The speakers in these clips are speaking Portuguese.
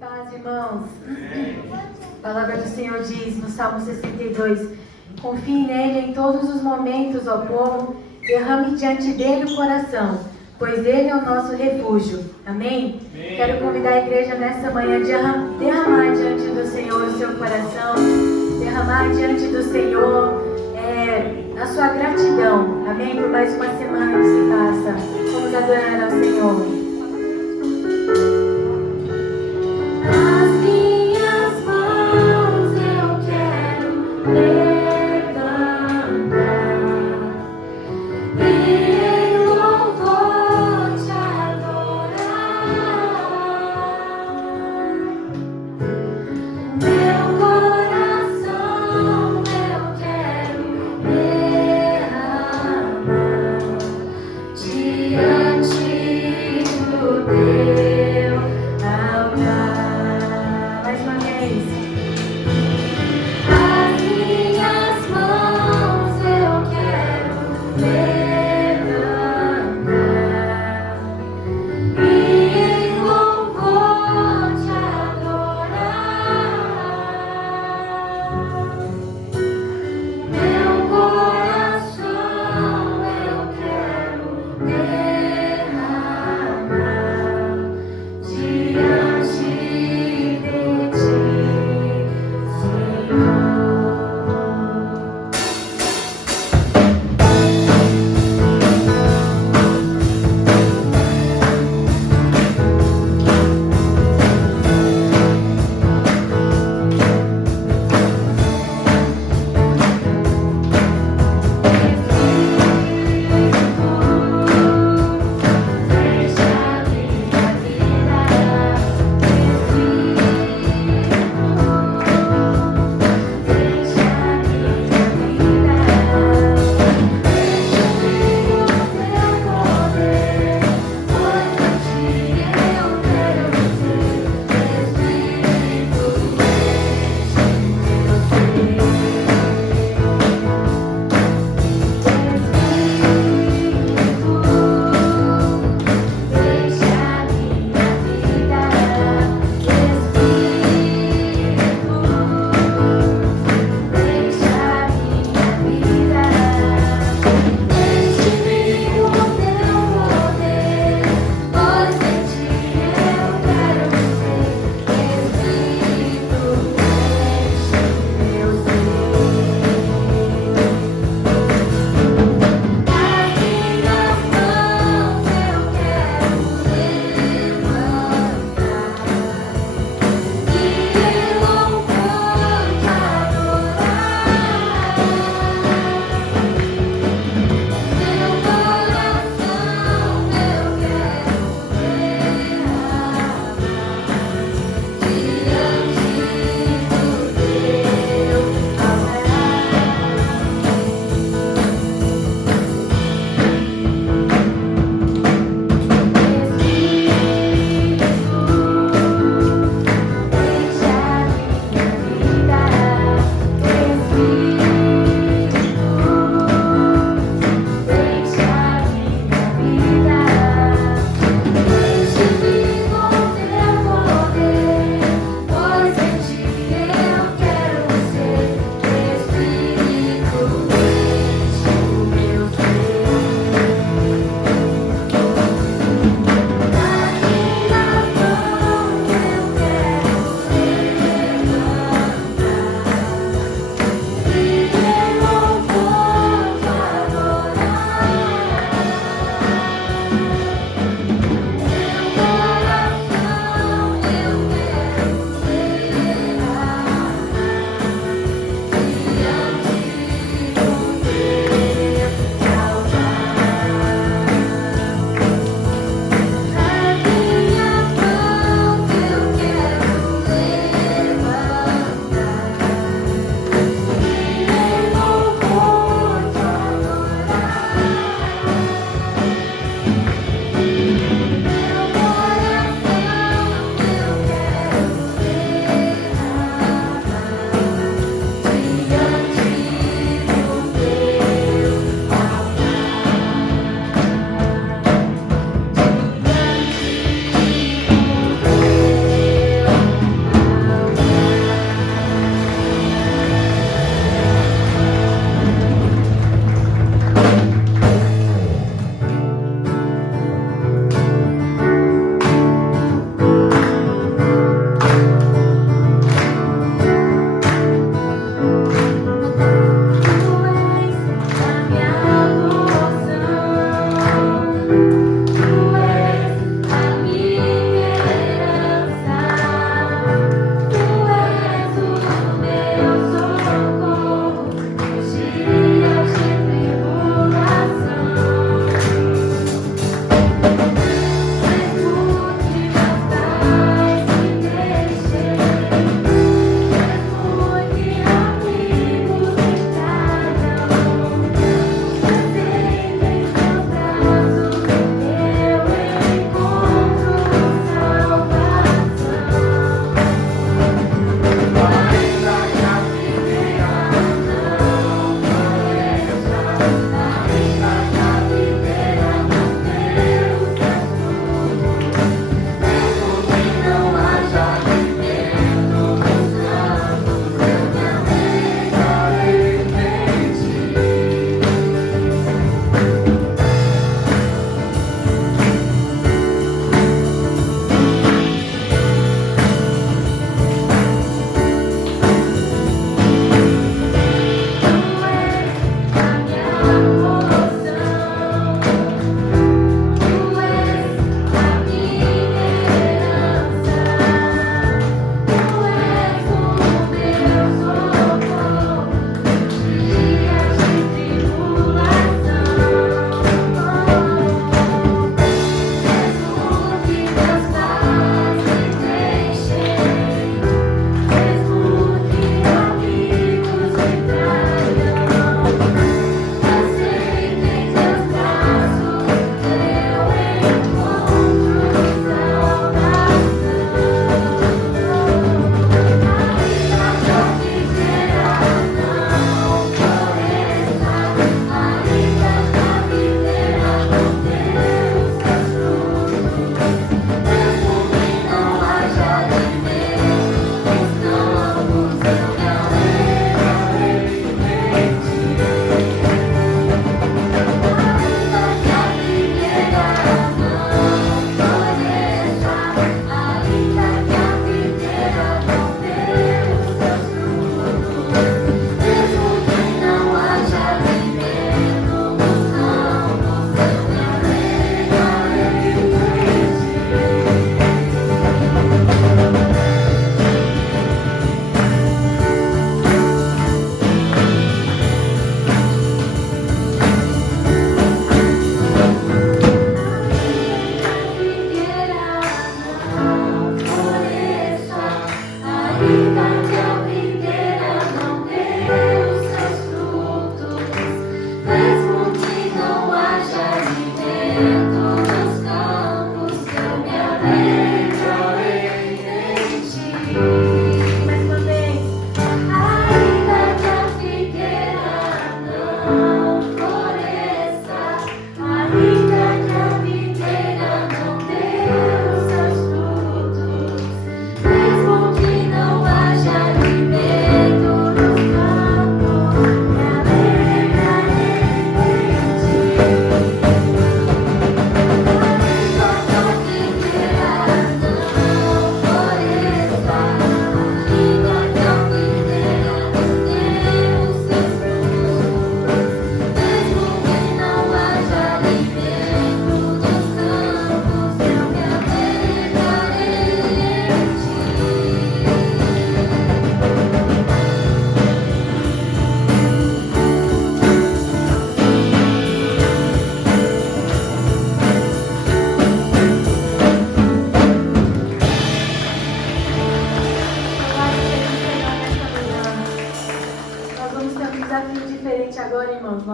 Paz, irmãos. A palavra do Senhor diz no Salmo 62: confie nele em todos os momentos, ó povo, derrame diante dele o coração, pois ele é o nosso refúgio. Amém? Quero convidar a igreja nessa manhã a derramar diante do Senhor o seu coração, derramar diante do Senhor a sua gratidão. Amém? Por mais uma semana que se passa. Vamos adorar ao Senhor. Diante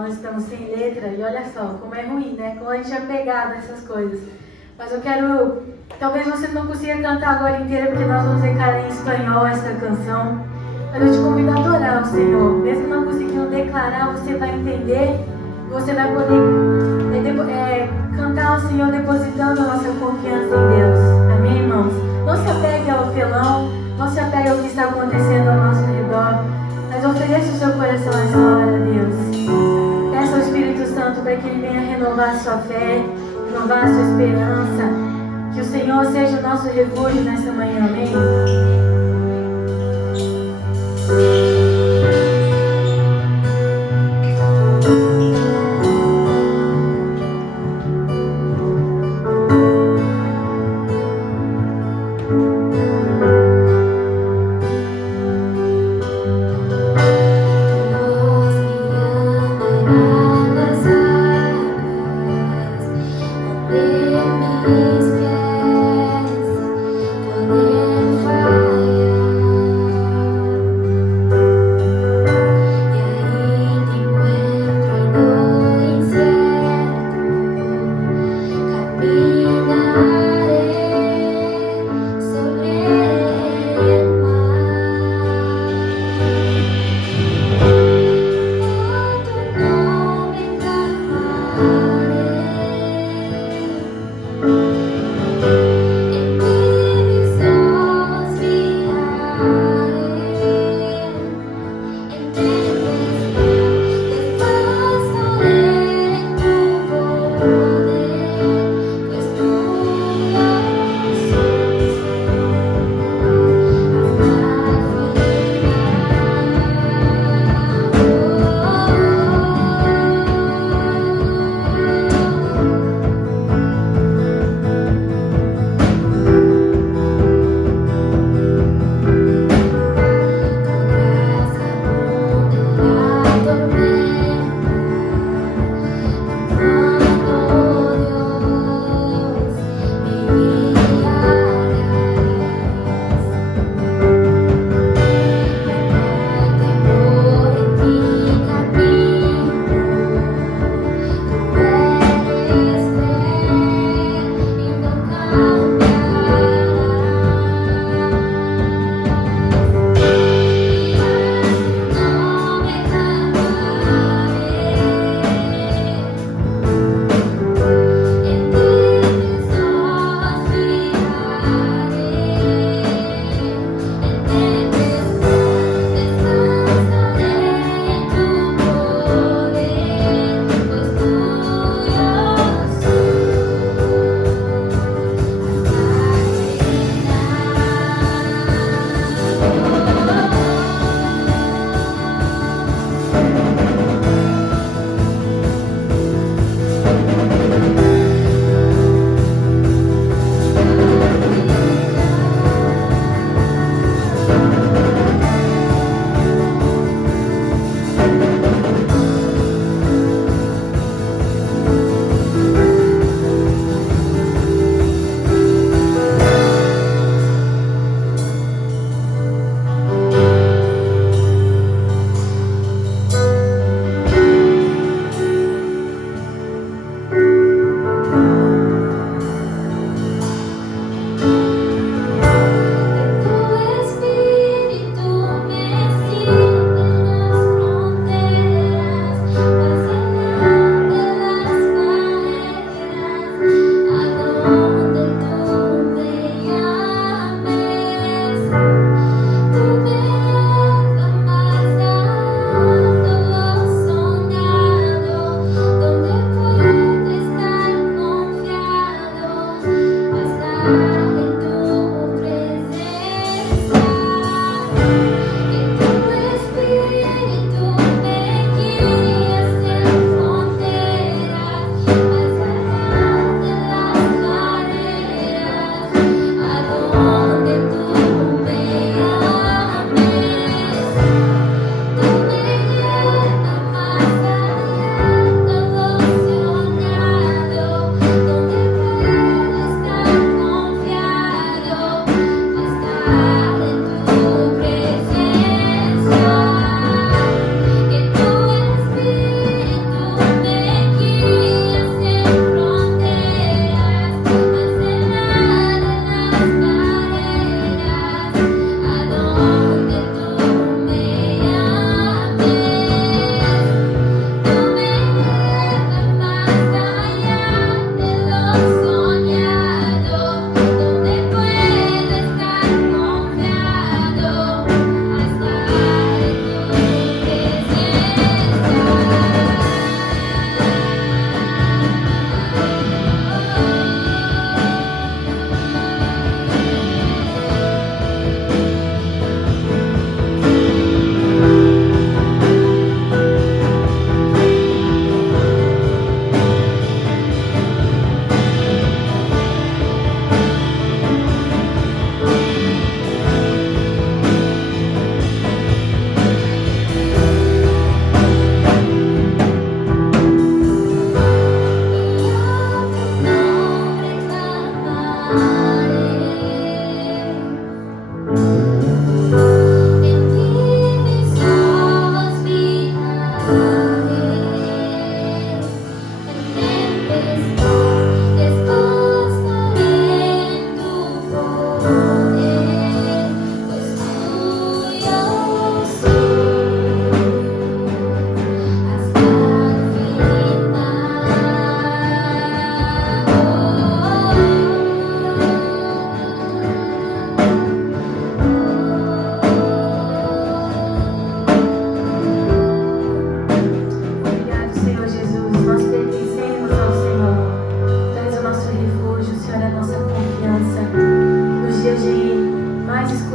nós estamos sem letra, e olha só, como é ruim, né? Como a gente é apegado a essas coisas. Mas eu quero, talvez você não consiga cantar agora inteira, porque nós vamos declarar em espanhol essa canção. Mas eu te convido a adorar o Senhor. Mesmo não conseguindo declarar, você vai entender, você vai poder cantar ao Senhor depositando a nossa confiança em Deus. Amém, irmãos? Não se apegue ao felão, não se apegue ao que está acontecendo ao nosso redor, mas ofereça o seu coração nessa hora a Deus. Peça ao Espírito Santo para que Ele venha renovar a sua fé, renovar a sua esperança. Que o Senhor seja o nosso refúgio nessa manhã. Amém? Mis pies pueden fallar.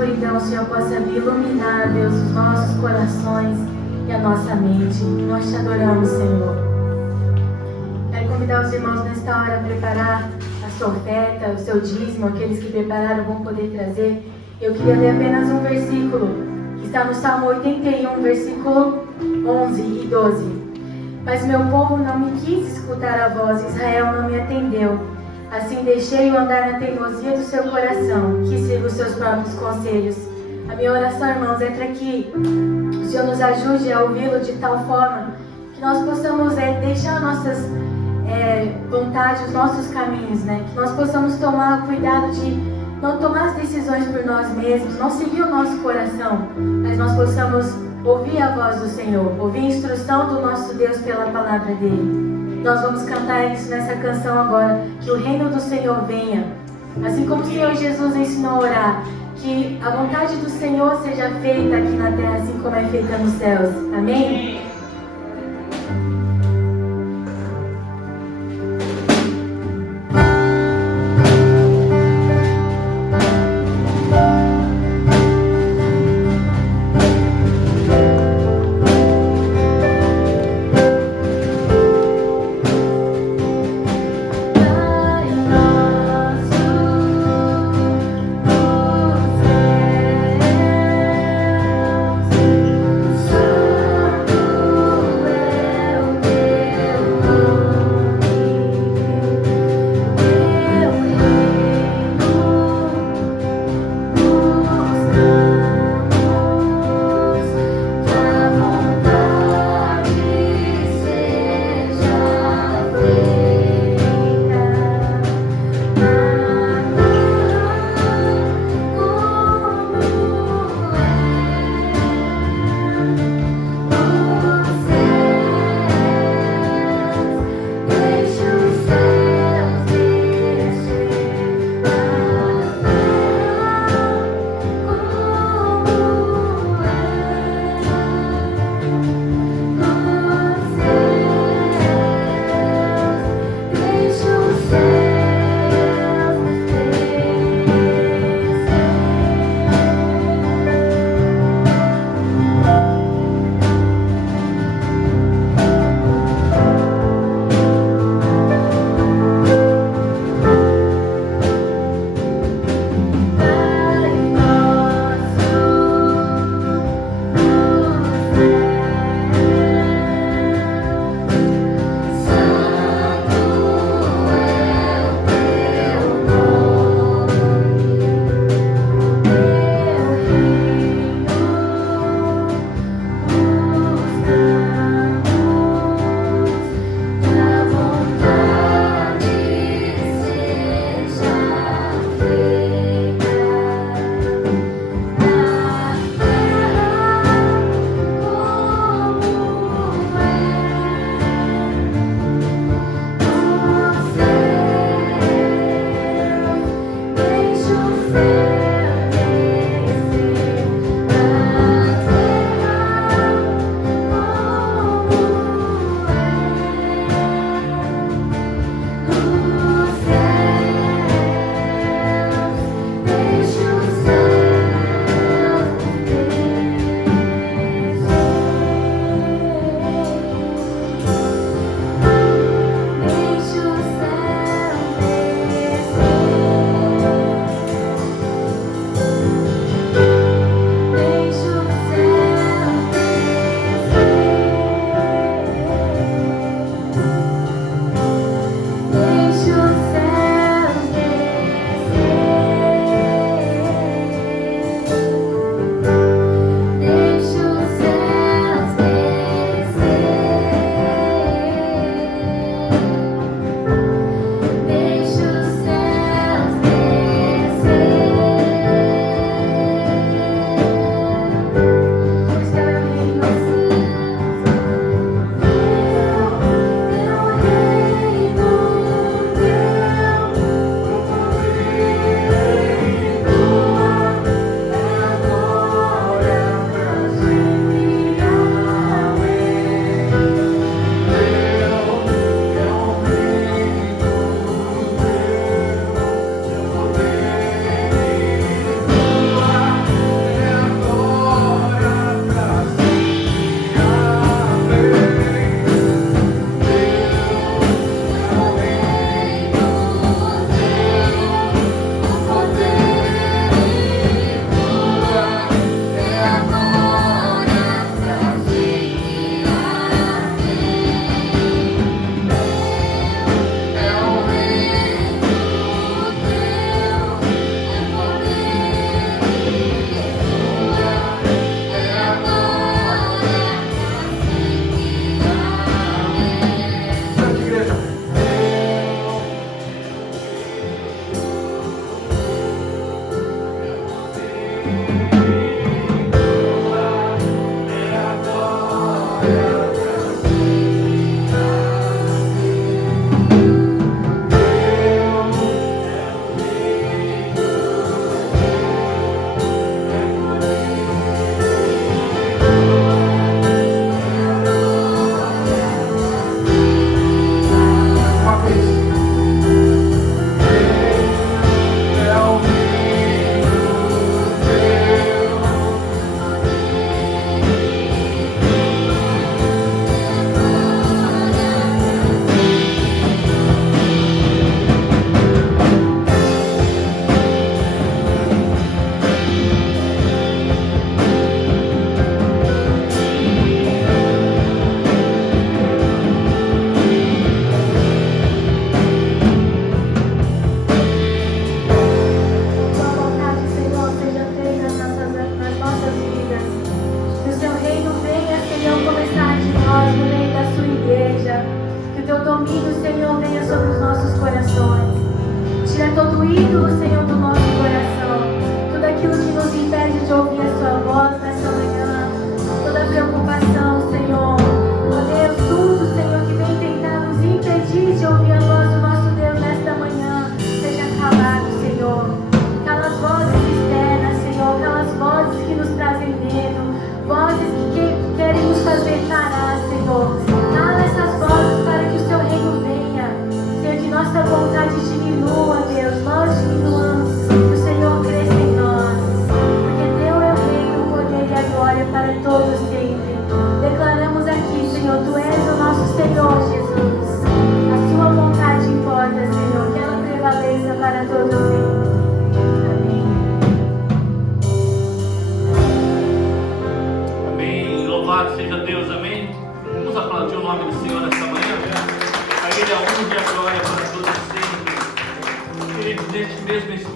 escuridão o Senhor possa vir iluminar, Deus, os nossos corações e a nossa mente. Nós te adoramos, Senhor. Quero convidar os irmãos nesta hora a preparar a sua oferta, o seu dízimo. Aqueles que prepararam vão poder trazer. Eu queria ler apenas um versículo que está no Salmo 81, versículo 11 e 12. Mas meu povo não me quis escutar a voz, Israel não me atendeu. Assim deixei-o andar na teimosia do seu coração, que siga os seus próprios conselhos. A minha oração, irmãos, é para que o Senhor nos ajude a ouvi-lo de tal forma que nós possamos deixar nossas vontades, os nossos caminhos, né? Que nós possamos tomar cuidado de não tomar as decisões por nós mesmos, não seguir o nosso coração, mas nós possamos ouvir a voz do Senhor, ouvir a instrução do nosso Deus pela palavra dele. Nós vamos cantar isso nessa canção agora, que o reino do Senhor venha. Assim como o Senhor Jesus ensinou a orar, que a vontade do Senhor seja feita aqui na terra, assim como é feita nos céus. Amém?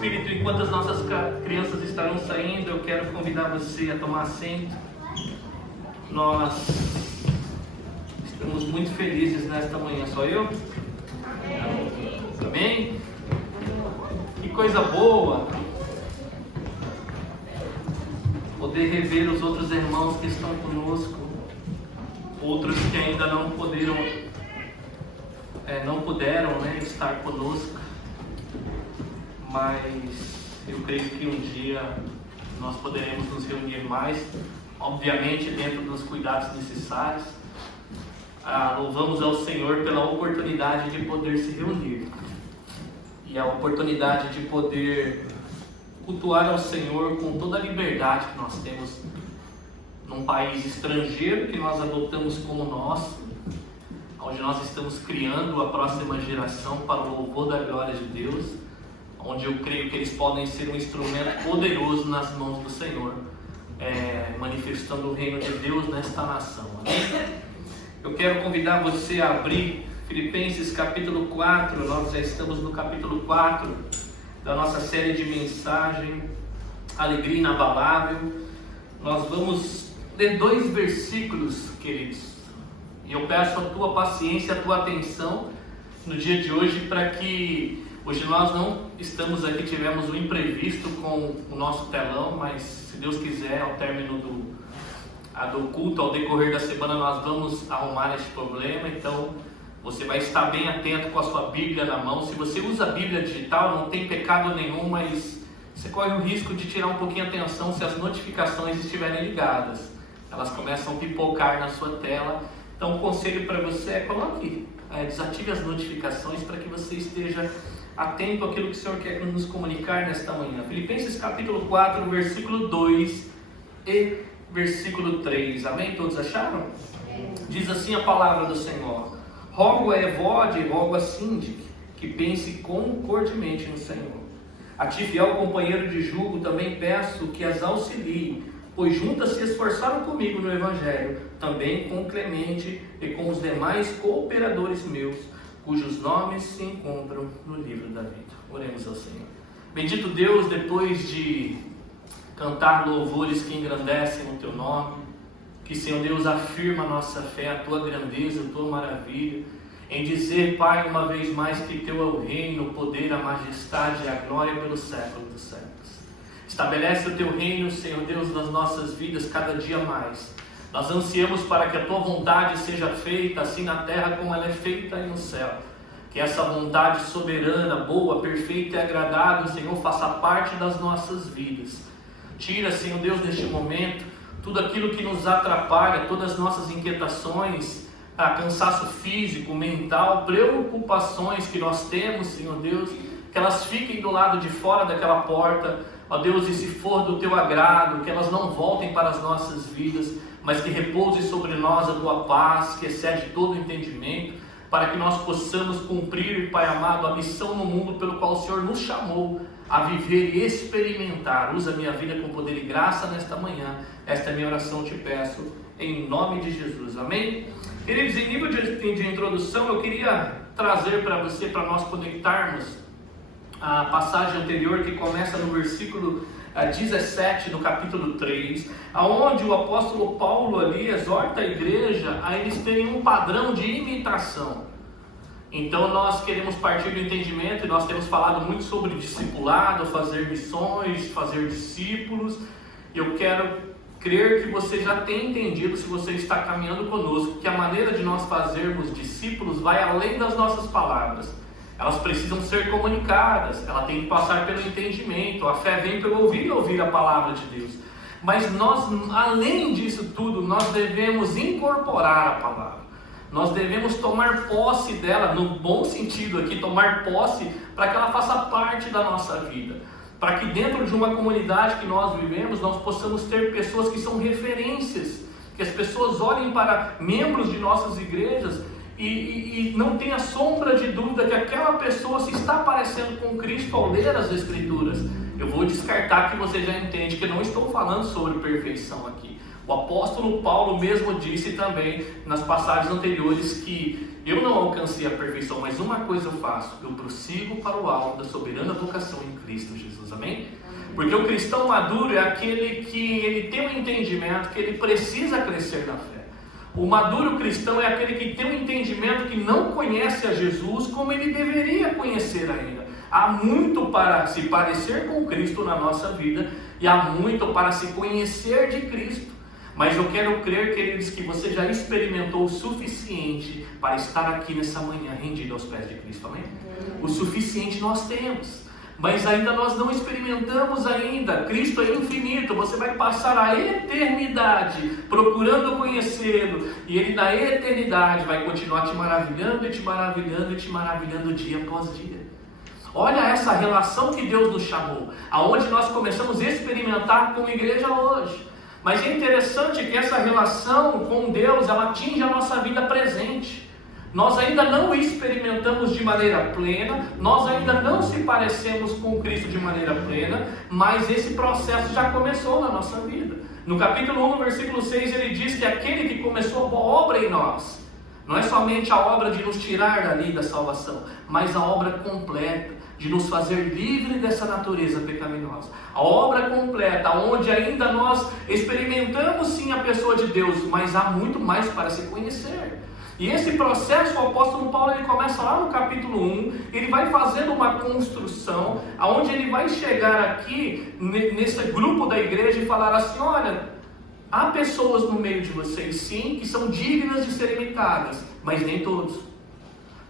Espírito, enquanto as nossas crianças estarão saindo, eu quero convidar você a tomar assento. Nós estamos muito felizes nesta manhã, só eu? Amém? Que coisa boa poder rever os outros irmãos que estão conosco, outros que ainda não puderam estar conosco, mas eu creio que um dia nós poderemos nos reunir mais, obviamente dentro dos cuidados necessários. Louvamos ao Senhor pela oportunidade de poder se reunir e a oportunidade de poder cultuar ao Senhor com toda a liberdade que nós temos num país estrangeiro que nós adotamos como nosso, onde nós estamos criando a próxima geração para o louvor da glória de Deus, onde eu creio que eles podem ser um instrumento poderoso nas mãos do Senhor, manifestando o reino de Deus nesta nação. Amém? Eu quero convidar você a abrir Filipenses capítulo 4, nós já estamos no capítulo 4 da nossa série de mensagem, Alegria Inabalável. Nós vamos ler 2 versículos, queridos, e eu peço a tua paciência, a tua atenção no dia de hoje, para que hoje nós não estamos aqui, tivemos um imprevisto com o nosso telão, mas se Deus quiser, ao término do culto, ao decorrer da semana, nós vamos arrumar esse problema. Então você vai estar bem atento com a sua Bíblia na mão. Se você usa a Bíblia digital, não tem pecado nenhum, mas você corre o risco de tirar um pouquinho a atenção se as notificações estiverem ligadas. Elas começam a pipocar na sua tela. Então o conselho para você é coloque, desative as notificações para que você esteja atento àquilo que o Senhor quer nos comunicar nesta manhã. Filipenses capítulo 4, versículo 2 e versículo 3. Amém? Todos acharam? Diz assim a palavra do Senhor: rogo a Evode e rogo a Síndique que pense concordemente no Senhor. A ti, fiel companheiro de jugo, também peço que as auxilie, pois juntas se esforçaram comigo no Evangelho, também com Clemente e com os demais cooperadores meus, cujos nomes se encontram no livro da vida. Oremos ao Senhor. Bendito Deus, depois de cantar louvores que engrandecem o teu nome, que, Senhor Deus, afirma a nossa fé, a tua grandeza, a tua maravilha, em dizer, Pai, uma vez mais, que teu é o reino, o poder, a majestade e a glória pelos séculos dos séculos. Estabelece o teu reino, Senhor Deus, nas nossas vidas cada dia mais. Nós ansiamos para que a tua vontade seja feita, assim na terra como ela é feita aí no céu. Que essa vontade soberana, boa, perfeita e agradável, Senhor, faça parte das nossas vidas. Tira, Senhor Deus, neste momento, tudo aquilo que nos atrapalha, todas as nossas inquietações, cansaço físico, mental, preocupações que nós temos, Senhor Deus, que elas fiquem do lado de fora daquela porta, ó Deus, e se for do teu agrado, que elas não voltem para as nossas vidas, mas que repouse sobre nós a tua paz, que excede todo o entendimento, para que nós possamos cumprir, Pai amado, a missão no mundo pelo qual o Senhor nos chamou a viver e experimentar. Usa a minha vida com poder e graça nesta manhã. Esta é a minha oração, te peço, em nome de Jesus. Amém? Queridos, em nível de introdução, eu queria trazer para você, para nós conectarmos a passagem anterior que começa no versículo 17 do capítulo 3, aonde o apóstolo Paulo ali exorta a igreja a eles terem um padrão de imitação. Então nós queremos partir do entendimento, e nós temos falado muito sobre discipulado, fazer missões, fazer discípulos. Eu quero crer que você já tem entendido, se você está caminhando conosco, que a maneira de nós fazermos discípulos vai além das nossas palavras. Elas precisam ser comunicadas, ela tem que passar pelo entendimento. A fé vem pelo ouvir e ouvir a palavra de Deus. Mas nós, além disso tudo, nós devemos incorporar a palavra. Nós devemos tomar posse dela, no bom sentido aqui, tomar posse para que ela faça parte da nossa vida. Para que dentro de uma comunidade que nós vivemos, nós possamos ter pessoas que são referências, que as pessoas olhem para membros de nossas igrejas e não tenha sombra de dúvida que aquela pessoa se está parecendo com Cristo ao ler as Escrituras. Eu vou descartar que você já entende que eu não estou falando sobre perfeição aqui. O apóstolo Paulo mesmo disse também nas passagens anteriores que eu não alcancei a perfeição, mas uma coisa eu faço, eu prossigo para o alvo da soberana vocação em Cristo Jesus, amém? Porque o cristão maduro é aquele que ele tem um entendimento que ele precisa crescer na fé. O maduro cristão é aquele que tem um entendimento que não conhece a Jesus como ele deveria conhecer ainda. Há muito para se parecer com Cristo na nossa vida e há muito para se conhecer de Cristo. Mas eu quero crer, queridos, que você já experimentou o suficiente para estar aqui nessa manhã rendido aos pés de Cristo, amém? O suficiente nós temos, mas ainda nós não experimentamos ainda. Cristo é infinito, você vai passar a eternidade procurando conhecê-lo, e Ele na eternidade vai continuar te maravilhando e te maravilhando e te maravilhando dia após dia. Olha essa relação que Deus nos chamou, aonde nós começamos a experimentar como igreja hoje. Mas é interessante que essa relação com Deus, ela atinge a nossa vida presente. Nós ainda não experimentamos de maneira plena, nós ainda não se parecemos com Cristo de maneira plena, mas esse processo já começou na nossa vida. No capítulo 1, no versículo 6, ele diz que aquele que começou a boa obra em nós, não é somente a obra de nos tirar dali da salvação, mas a obra completa, de nos fazer livre dessa natureza pecaminosa. A obra completa, onde ainda nós experimentamos sim a pessoa de Deus, mas há muito mais para se conhecer. E esse processo, o apóstolo Paulo, ele começa lá no capítulo 1, ele vai fazendo uma construção, onde ele vai chegar aqui, nesse grupo da igreja, e falar assim: olha, há pessoas no meio de vocês sim, que são dignas de serem imitadas, mas nem todos.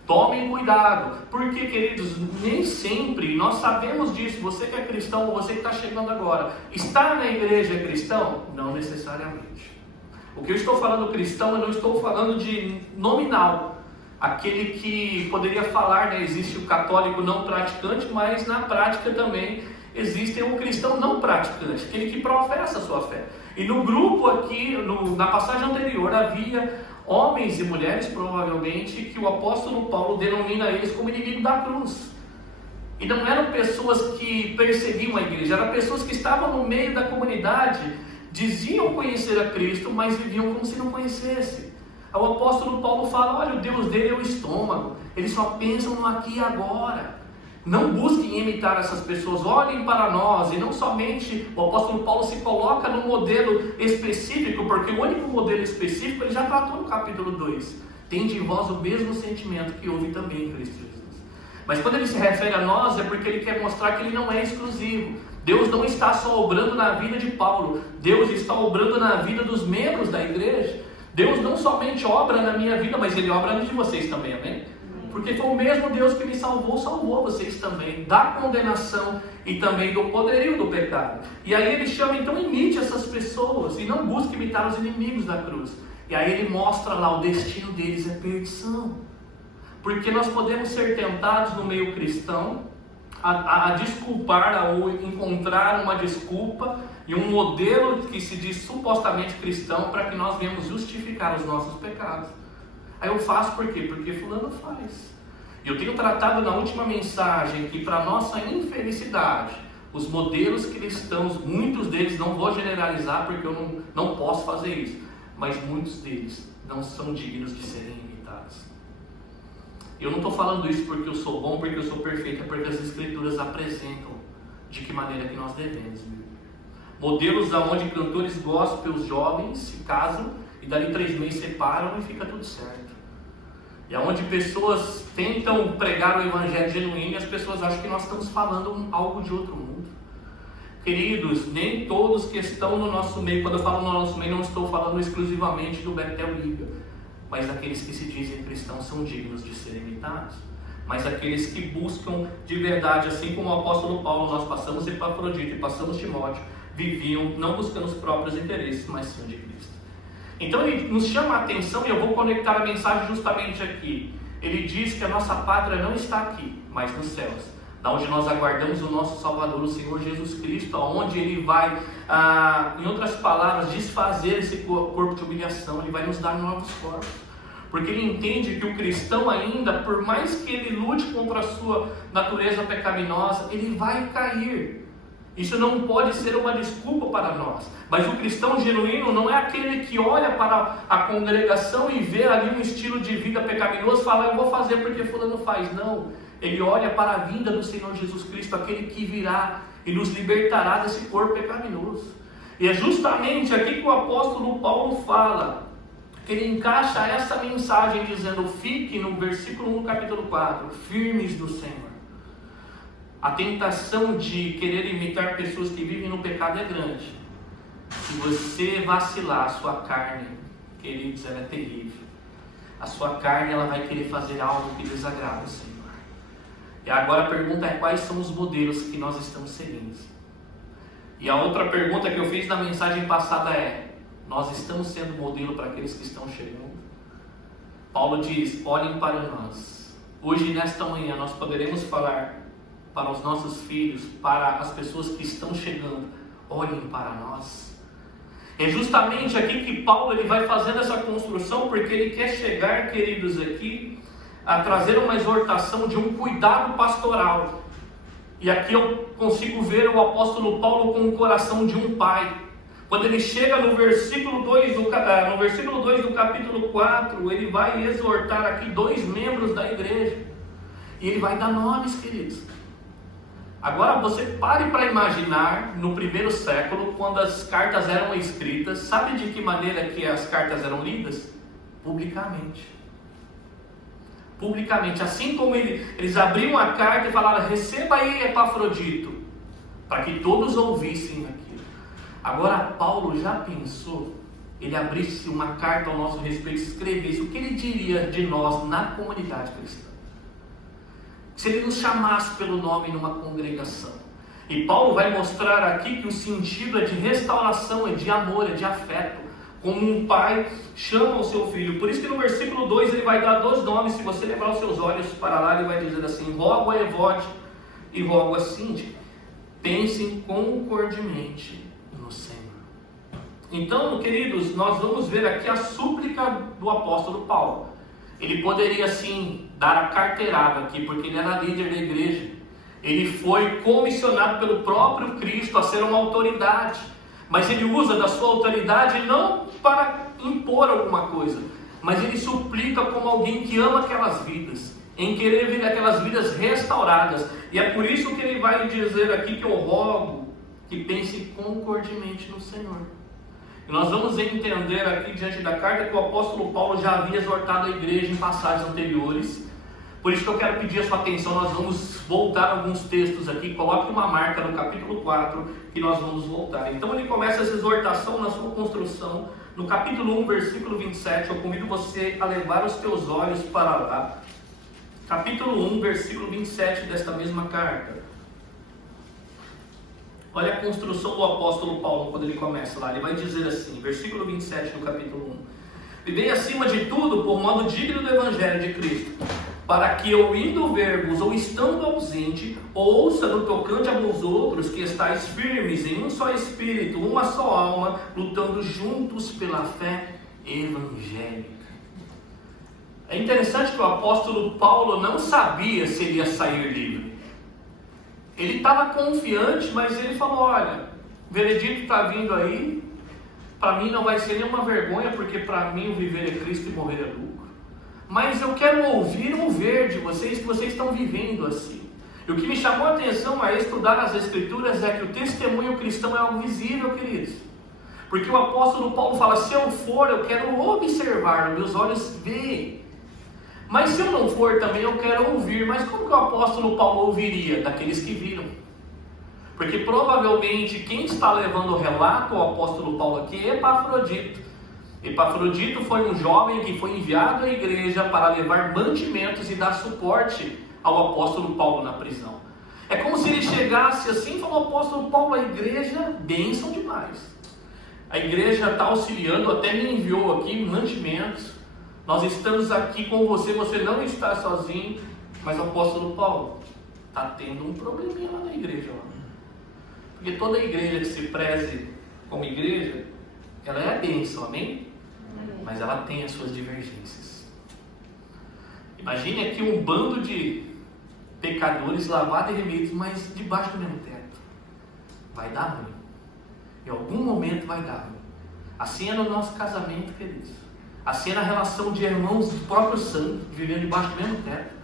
Tomem cuidado, porque, queridos, nem sempre, nós sabemos disso, você que é cristão, ou você que está chegando agora, estar na igreja é cristão? Não necessariamente. O que eu estou falando cristão, eu não estou falando de nominal, aquele que poderia falar, né, existe o católico não praticante, mas na prática também existe o cristão não praticante, aquele que professa a sua fé. E no grupo aqui, na passagem anterior, havia homens e mulheres, provavelmente, que o apóstolo Paulo denomina eles como inimigo da cruz. E não eram pessoas que perseguiam a igreja, eram pessoas que estavam no meio da comunidade, diziam conhecer a Cristo, mas viviam como se não conhecessem. O apóstolo Paulo fala: olha, o Deus dele é o estômago, eles só pensam no aqui e agora. Não busquem imitar essas pessoas, olhem para nós. E não somente o apóstolo Paulo se coloca num modelo específico, porque o único modelo específico ele já tratou no capítulo 2. Tende em vós o mesmo sentimento que houve também em Cristo Jesus. Mas quando ele se refere a nós, é porque ele quer mostrar que ele não é exclusivo. Deus não está só obrando na vida de Paulo, Deus está obrando na vida dos membros da igreja. Deus não somente obra na minha vida, mas Ele obra na de vocês também, amém? Porque foi o mesmo Deus que me salvou, salvou vocês também da condenação e também do poderio do pecado. E aí ele chama, então imite essas pessoas e não busque imitar os inimigos da cruz. E aí ele mostra lá, o destino deles é perdição. Porque nós podemos ser tentados no meio cristão a desculpar, ou encontrar uma desculpa e um modelo que se diz supostamente cristão para que nós venhamos justificar os nossos pecados. Aí eu faço por quê? Porque fulano faz. E eu tenho tratado na última mensagem que, para nossa infelicidade, os modelos cristãos, muitos deles, não vou generalizar porque eu não posso fazer isso, mas muitos deles não são dignos de serem imitados. Eu não estou falando isso porque eu sou bom, porque eu sou perfeito, é porque as Escrituras apresentam de que maneira que nós devemos viver. Modelos onde cantores gospel jovens se casam e dali 3 meses separam e fica tudo certo. E aonde pessoas tentam pregar o evangelho genuíno e as pessoas acham que nós estamos falando algo de outro mundo. Queridos, nem todos que estão no nosso meio, quando eu falo no nosso meio, não estou falando exclusivamente do Betel Liga, mas aqueles que se dizem cristãos são dignos de serem imitados. Mas aqueles que buscam de verdade, assim como o apóstolo Paulo, nós passamos Epafrodito e passamos Timóteo, viviam não buscando os próprios interesses, mas sim de Cristo. Então ele nos chama a atenção, e eu vou conectar a mensagem justamente aqui. Ele diz que a nossa pátria não está aqui, mas nos céus, da onde nós aguardamos o nosso Salvador, o Senhor Jesus Cristo, onde Ele vai, em outras palavras, desfazer esse corpo de humilhação. Ele vai nos dar novos corpos, porque Ele entende que o cristão ainda, por mais que ele lute contra a sua natureza pecaminosa, ele vai cair. Isso não pode ser uma desculpa para nós. Mas o cristão genuíno não é aquele que olha para a congregação e vê ali um estilo de vida pecaminoso e fala, eu vou fazer porque fulano faz. Não. Ele olha para a vinda do Senhor Jesus Cristo, aquele que virá e nos libertará desse corpo pecaminoso. E é justamente aqui que o apóstolo Paulo fala, que ele encaixa essa mensagem dizendo, fique no versículo 1 do capítulo 4, firmes no Senhor. A tentação de querer imitar pessoas que vivem no pecado é grande. Se você vacilar, a sua carne, queridos, ela é terrível. A sua carne, ela vai querer fazer algo que desagrada o Senhor. E agora a pergunta é, quais são os modelos que nós estamos seguindo? E a outra pergunta que eu fiz na mensagem passada é, nós estamos sendo modelo para aqueles que estão chegando? Paulo diz, olhem para nós. Hoje, nesta manhã, nós poderemos falar para os nossos filhos, para as pessoas que estão chegando, olhem para nós. É justamente aqui que Paulo ele vai fazendo essa construção, porque ele quer chegar, queridos, aqui, a trazer uma exortação de um cuidado pastoral. E aqui eu consigo ver o apóstolo Paulo com o coração de um pai. Quando ele chega no versículo 2 do capítulo 4, ele vai exortar aqui 2 membros da igreja. E ele vai dar nomes, queridos. Agora você pare para imaginar no primeiro século, quando as cartas eram escritas, sabe de que maneira que as cartas eram lidas? Publicamente. Publicamente, assim como eles abriam a carta e falaram, receba aí Epafrodito, para que todos ouvissem aquilo. Agora Paulo já pensou, ele abrisse uma carta ao nosso respeito, escrevesse o que ele diria de nós na comunidade cristã. Se ele nos chamasse pelo nome numa congregação. E Paulo vai mostrar aqui que o sentido é de restauração, é de amor, é de afeto. Como um pai chama o seu filho. Por isso que no versículo 2 ele vai dar 2 nomes. Se você levar os seus olhos para lá, ele vai dizer assim, rogo a Evode e rogo a Síndica. Pensem concordemente no Senhor. Então, queridos, nós vamos ver aqui a súplica do apóstolo Paulo. Ele poderia sim dar a carteirada aqui, porque ele era líder da igreja. Ele foi comissionado pelo próprio Cristo a ser uma autoridade. Mas ele usa da sua autoridade não para impor alguma coisa, mas ele suplica como alguém que ama aquelas vidas, em querer ver aquelas vidas restauradas. E é por isso que ele vai dizer aqui que eu rogo que pense concordemente no Senhor. E nós vamos entender aqui diante da carta que o apóstolo Paulo já havia exortado a igreja em passagens anteriores. Por isso que eu quero pedir a sua atenção, nós vamos voltar alguns textos aqui, coloque uma marca no capítulo 4, que nós vamos voltar. Então ele começa essa exortação na sua construção, no capítulo 1, versículo 27, eu convido você a levar os teus olhos para lá. Capítulo 1, versículo 27 desta mesma carta. Olha a construção do apóstolo Paulo quando ele começa lá. Ele vai dizer assim, versículo 27 do capítulo 1. Vivei acima de tudo por modo digno do Evangelho de Cristo, para que eu indo ver-vos ou estando ausente, ouça no tocante a vós outros que estáis firmes em um só espírito, uma só alma, lutando juntos pela fé evangélica. É interessante que o apóstolo Paulo não sabia se ele ia sair livre. Ele estava confiante, mas ele falou, olha, o veredito está vindo aí, para mim não vai ser nenhuma vergonha, porque para mim o viver é Cristo e morrer é lucro. Mas eu quero ouvir o ver de vocês, que vocês estão vivendo assim. E o que me chamou a atenção a estudar as Escrituras é que o testemunho cristão é algo visível, queridos. Porque o apóstolo Paulo fala, se eu for, eu quero observar, meus olhos veem. Mas se eu não for também, eu quero ouvir. Mas como que o apóstolo Paulo ouviria? Daqueles que viram. Porque provavelmente quem está levando o relato ao apóstolo Paulo aqui é Epafrodito. Epafrodito foi um jovem que foi enviado à igreja para levar mantimentos e dar suporte ao apóstolo Paulo na prisão. É como se ele chegasse assim e falou, apóstolo Paulo, a igreja, bênção demais. A igreja está auxiliando, até me enviou aqui mantimentos. Nós estamos aqui com você, você não está sozinho. Mas o apóstolo Paulo está tendo um probleminha lá na igreja. Porque toda igreja que se preze como igreja, ela é a bênção, amém? Mas ela tem as suas divergências. Imagine aqui um bando de pecadores lavados e remidos, mas debaixo do mesmo teto. vai dar ruim. Em algum momento vai dar ruim. Assim é no nosso casamento, queridos. Assim é na relação de irmãos do próprio sangue, vivendo debaixo do mesmo teto.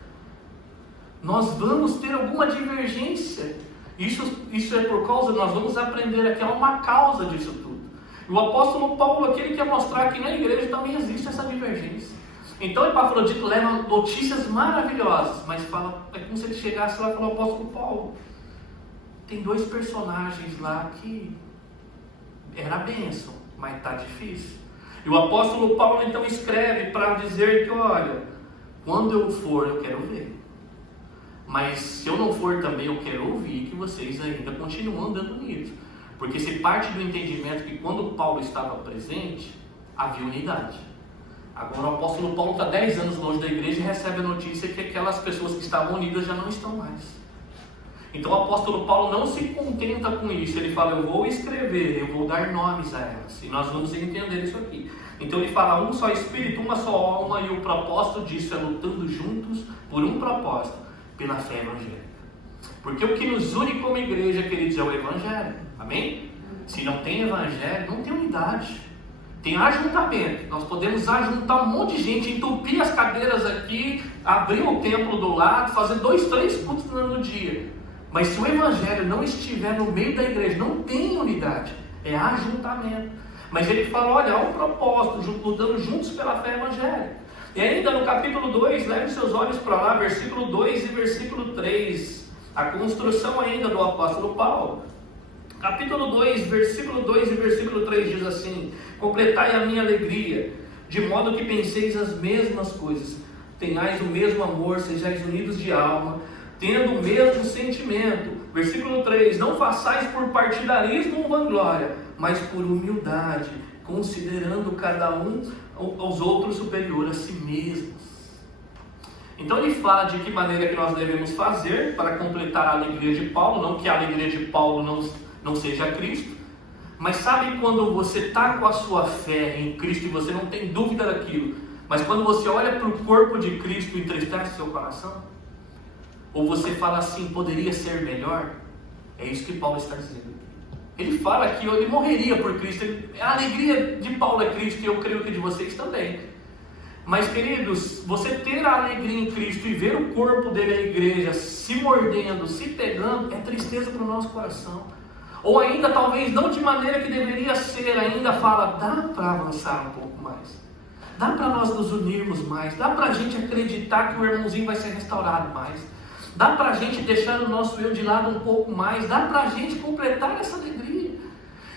Nós vamos ter alguma divergência. Isso é por causa, nós vamos aprender aqui, há uma causa disso tudo. E o apóstolo Paulo aqui, ele quer mostrar que na igreja também existe essa divergência. Então Epafrodito leva notícias maravilhosas, mas fala, é como se ele chegasse lá e falasse, apóstolo Paulo, tem 2 personagens lá que era bênção, mas está difícil. E o apóstolo Paulo então escreve para dizer que, olha, quando eu for eu quero ver. Mas se eu não for também, eu quero ouvir que vocês ainda continuam andando unidos. Porque se parte do entendimento que quando Paulo estava presente, havia unidade. Agora o apóstolo Paulo está 10 anos longe da igreja e recebe a notícia que aquelas pessoas que estavam unidas já não estão mais. Então o apóstolo Paulo não se contenta com isso. Ele fala, eu vou escrever, eu vou dar nomes a elas. E nós vamos entender isso aqui. Então ele fala, um só espírito, uma só alma, e o propósito disso é lutando juntos por um propósito. Pela fé evangélica. Porque o que nos une como igreja, queridos, é o evangelho. Amém? Se não tem evangelho, não tem unidade. Tem ajuntamento. Nós podemos ajuntar um monte de gente, entupir as cadeiras aqui, abrir o templo do lado, fazer 2, 3 cultos no dia. Mas se o evangelho não estiver no meio da igreja, não tem unidade. É ajuntamento. Mas ele fala, olha, há um propósito, lutando juntos pela fé evangélica. E ainda no capítulo 2, leve seus olhos para lá, versículo 2 e versículo 3, a construção ainda do apóstolo Paulo. Capítulo 2, versículo 2 e versículo 3 diz assim, completai a minha alegria, de modo que penseis as mesmas coisas, tenhais o mesmo amor, sejais unidos de alma, tendo o mesmo sentimento. Versículo 3, não façais por partidarismo ou vanglória, mas por humildade, considerando cada um aos outros superior a si mesmos. Então ele fala de que maneira que nós devemos fazer para completar a alegria de Paulo, não que a alegria de Paulo não seja Cristo, mas sabe quando você está com a sua fé em Cristo e você não tem dúvida daquilo, mas quando você olha para o corpo de Cristo entristece seu coração? Ou você fala assim, poderia ser melhor? É isso que Paulo está dizendo. Ele fala que ele morreria por Cristo. A alegria de Paulo é Cristo e eu creio que de vocês também. Mas queridos, você ter a alegria em Cristo e ver o corpo dele, a igreja, se mordendo, se pegando, é tristeza para o nosso coração. Ou ainda talvez não de maneira que deveria ser, ainda fala, dá para avançar um pouco mais. Dá para nós nos unirmos mais. Dá para a gente acreditar que o irmãozinho vai ser restaurado mais. Dá para a gente deixar o nosso eu de lado um pouco mais. Dá para a gente completar essa alegria.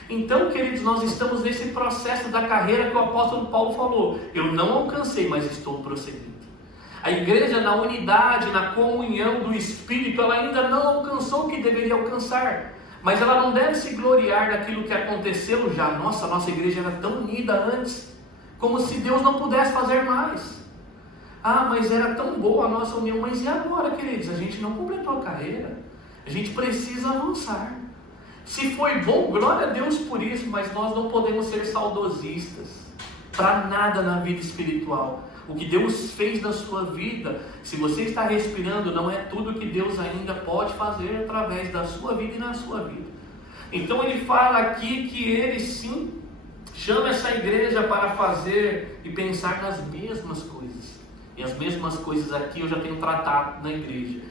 Então, queridos, nós estamos nesse processo da carreira que o apóstolo Paulo falou. Eu não alcancei, mas estou prosseguindo. A igreja na unidade, na comunhão do Espírito, ela ainda não alcançou o que deveria alcançar. Mas ela não deve se gloriar daquilo que aconteceu já. Nossa, a nossa igreja era tão unida antes. Como se Deus não pudesse fazer mais. Ah, mas era tão boa a nossa união. Mas e agora, queridos? A gente não completou a carreira. A gente precisa avançar. Se foi bom, glória a Deus por isso. Mas nós não podemos ser saudosistas. Para nada na vida espiritual. O que Deus fez na sua vida, se você está respirando, não é tudo que Deus ainda pode fazer através da sua vida e na sua vida. Então ele fala aqui que ele sim chama essa igreja para fazer e pensar nas mesmas coisas. E as mesmas coisas aqui eu já tenho tratado na igreja.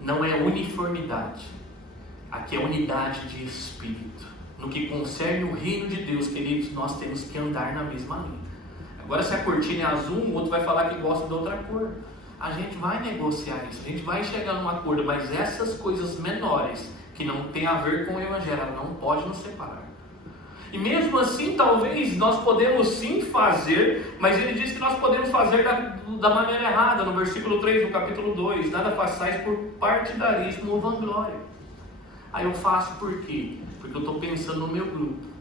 Não é uniformidade. Aqui é unidade de espírito. No que concerne o reino de Deus, queridos, nós temos que andar na mesma linha. Agora, se a cortina é azul, o outro vai falar que gosta de outra cor. A gente vai negociar isso, a gente vai chegar num acordo, mas essas coisas menores, que não tem a ver com o Evangelho, ela não pode nos separar. E mesmo assim, talvez nós podemos sim fazer, mas ele diz que nós podemos fazer da maneira errada, no versículo 3 do capítulo 2, nada façais por partidarismo ou vanglória. Aí eu faço por quê? Porque eu estou pensando no meu grupo.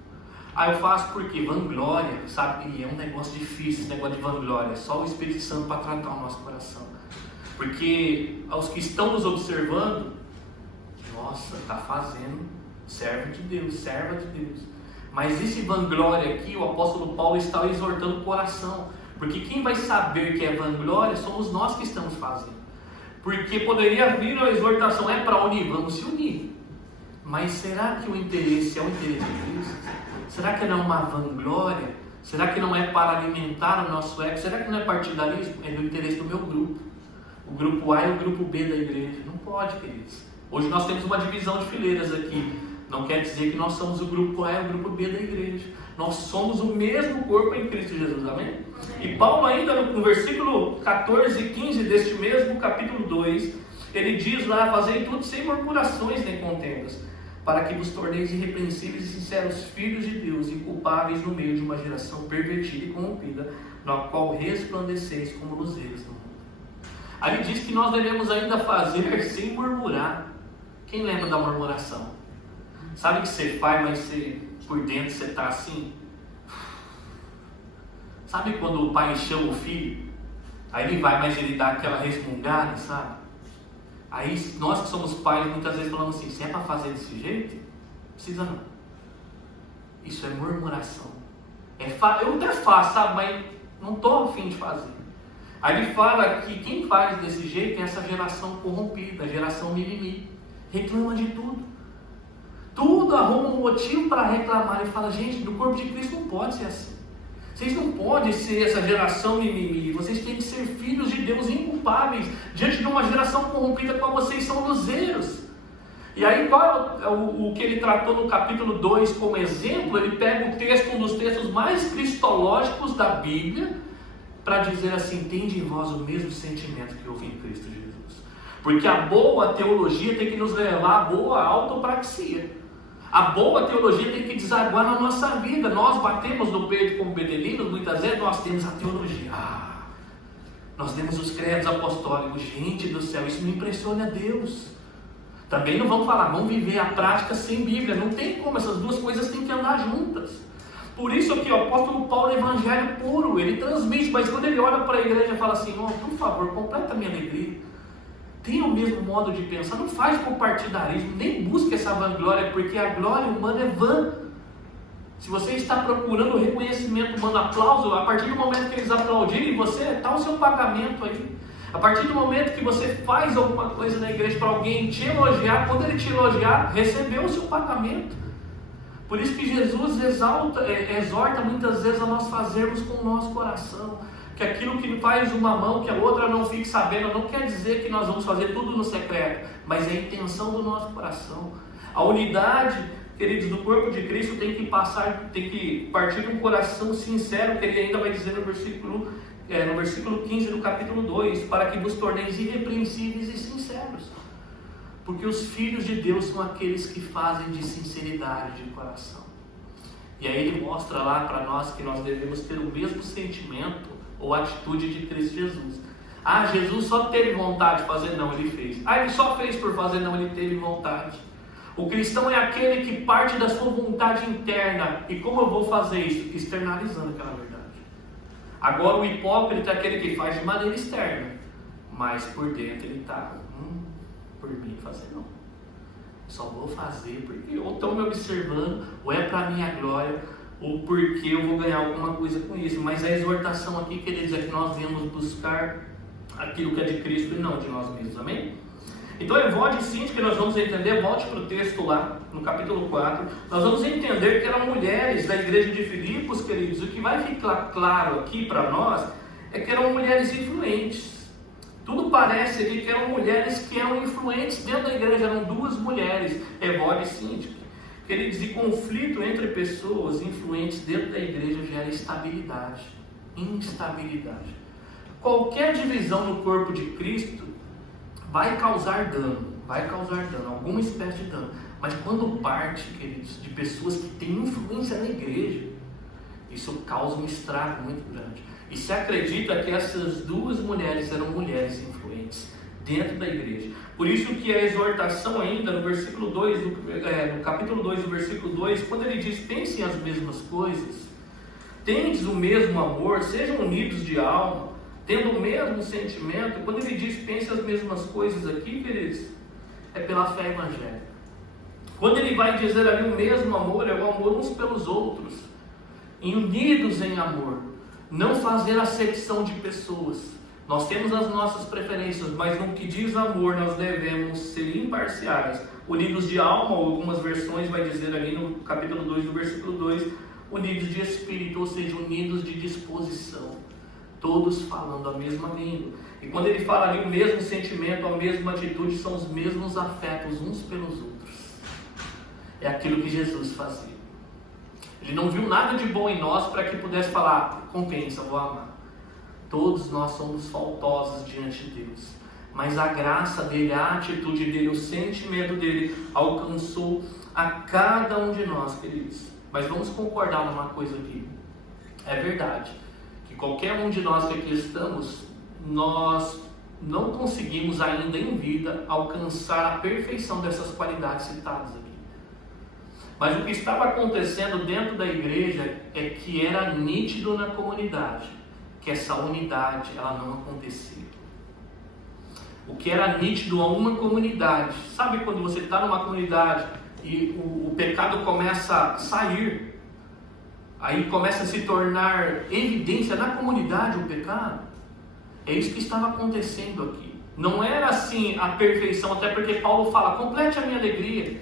Aí eu faço porque vanglória, sabe, e é um negócio difícil, esse negócio de vanglória, é só o Espírito Santo para tratar o nosso coração. Porque aos que estão nos observando, nossa, está fazendo, servo de Deus, serva de Deus. Mas esse vanglória aqui, o apóstolo Paulo está exortando o coração. Porque quem vai saber que é vanglória somos nós que estamos fazendo. Porque poderia vir a exortação, é para unir, vamos se unir. Mas será que o interesse é o interesse de Cristo? Será que não é uma vanglória? Será que não é para alimentar o nosso ego? Será que não é partidarismo? É do interesse do meu grupo. O grupo A e o grupo B da igreja. Não pode, queridos. Hoje nós temos uma divisão de fileiras aqui. Não quer dizer que nós somos o grupo A e o grupo B da igreja. Nós somos o mesmo corpo em Cristo Jesus, amém? E Paulo ainda no versículo 14 e 15 deste mesmo capítulo 2, ele diz lá: fazei tudo sem murmurações nem contendas, para que vos torneis irrepreensíveis e sinceros filhos de Deus, inculpáveis no meio de uma geração pervertida e corrompida, na qual resplandeceis como luzeiros no mundo. Aí ele diz que nós devemos ainda fazer sem murmurar. Quem lembra da murmuração? Sabe que você faz, mas você, por dentro você está assim? Sabe quando o pai chama o filho? Aí ele vai, mas ele dá aquela resmungada, sabe? Aí nós que somos pais, muitas vezes falamos assim: se é para fazer desse jeito, precisa não. Isso é murmuração. Eu até faço, sabe? Mas não estou a fim de fazer. Aí ele fala que quem faz desse jeito é essa geração corrompida, a geração mimimi. Reclama de tudo. Tudo arruma um motivo para reclamar. E fala: gente, no corpo de Cristo não pode ser assim. Vocês não podem ser essa geração mimimi. Vocês têm que ser filhos de Deus inculpáveis diante de uma geração corrompida, como vocês são luzeiros. E aí qual é o que ele tratou no capítulo 2 como exemplo? Ele pega o texto, um dos textos mais cristológicos da Bíblia, para dizer assim: tende em vós o mesmo sentimento que houve em Cristo Jesus. Porque a boa teologia tem que nos levar à boa autopraxia. A boa teologia tem que desaguar na nossa vida. Nós batemos no peito como bedelinos, muitas vezes nós temos a teologia. Nós temos os credos apostólicos. Gente do céu, isso não impressiona a Deus. Também não vamos falar, vamos viver a prática sem Bíblia. Não tem como, essas duas coisas têm que andar juntas. Por isso aqui, o apóstolo Paulo é evangelho puro. Ele transmite, mas quando ele olha para a igreja e fala assim: oh, por favor, completa a minha alegria. Tenha o mesmo modo de pensar, não faz com partidarismo, nem busque essa vanglória, porque a glória humana é vã. Se você está procurando o reconhecimento humano, aplauso, a partir do momento que eles aplaudirem você, está o seu pagamento aí. A partir do momento que você faz alguma coisa na igreja para alguém te elogiar, quando ele te elogiar, recebeu o seu pagamento. Por isso que Jesus exorta muitas vezes a nós fazermos com o nosso coração. Que aquilo que faz uma mão, que a outra não fique sabendo, não quer dizer que nós vamos fazer tudo no secreto, mas é a intenção do nosso coração. A unidade, queridos, do corpo de Cristo tem que partir de um coração sincero, que ele ainda vai dizer no versículo 15 do capítulo 2, para que vos torneis irrepreensíveis e sinceros. Porque os filhos de Deus são aqueles que fazem de sinceridade de coração. E aí ele mostra lá para nós que nós devemos ter o mesmo sentimento ou atitude de Cristo Jesus. Jesus só teve vontade de fazer? Não, ele fez. Ele só fez por fazer? Não, ele teve vontade. O cristão é aquele que parte da sua vontade interna. E como eu vou fazer isso? Externalizando aquela verdade. Agora o hipócrita é aquele que faz de maneira externa, mas por dentro ele está: por mim fazer não. Só vou fazer porque ou estão me observando, ou é para minha glória, ou porque eu vou ganhar alguma coisa com isso. Mas a exortação aqui, queridos, é que nós devemos buscar aquilo que é de Cristo e não de nós mesmos, amém? Então Evode sim, que nós vamos entender, volte para o texto lá, no capítulo 4, nós vamos entender que eram mulheres da igreja de Filipos, queridos. O que vai ficar claro aqui para nós é que eram mulheres influentes. Tudo parece aqui que eram mulheres que eram influentes dentro da igreja, eram duas mulheres, Evode e Síntique. Queridos, e conflito entre pessoas influentes dentro da igreja gera instabilidade. Qualquer divisão no corpo de Cristo vai causar dano, alguma espécie de dano. Mas quando parte, queridos, de pessoas que têm influência na igreja, isso causa um estrago muito grande. E se acredita que essas duas mulheres eram mulheres influentes dentro da igreja. Por isso que a exortação ainda no versículo 2, no capítulo 2, do versículo 2, quando ele diz: pensem as mesmas coisas, tendes o mesmo amor, sejam unidos de alma, tendo o mesmo sentimento. Quando ele diz pense as mesmas coisas aqui, queridos, é pela fé evangélica. Quando ele vai dizer ali o mesmo amor, é o amor uns pelos outros, unidos em amor, não fazer acepção de pessoas. Nós temos as nossas preferências, mas no que diz amor nós devemos ser imparciais, unidos de alma, ou algumas versões vai dizer ali no capítulo 2, no versículo 2, unidos de espírito, ou seja, unidos de disposição, todos falando a mesma língua. E quando ele fala ali o mesmo sentimento, a mesma atitude, são os mesmos afetos uns pelos outros. É aquilo que Jesus fazia. Ele não viu nada de bom em nós para que pudesse falar, compensa, vou amar. Todos nós somos faltosos diante de Deus. Mas a graça dele, a atitude dele, o sentimento dele alcançou a cada um de nós, queridos. Mas vamos concordar numa coisa aqui. É verdade que qualquer um de nós que aqui estamos, nós não conseguimos ainda em vida alcançar a perfeição dessas qualidades citadas aqui. Mas o que estava acontecendo dentro da igreja é que era nítido na comunidade que essa unidade ela não acontecia. O que era nítido a uma comunidade, sabe quando você está numa comunidade e o pecado começa a sair, aí começa a se tornar evidência na comunidade o pecado? É isso que estava acontecendo aqui. Não era assim a perfeição, até porque Paulo fala, complete a minha alegria.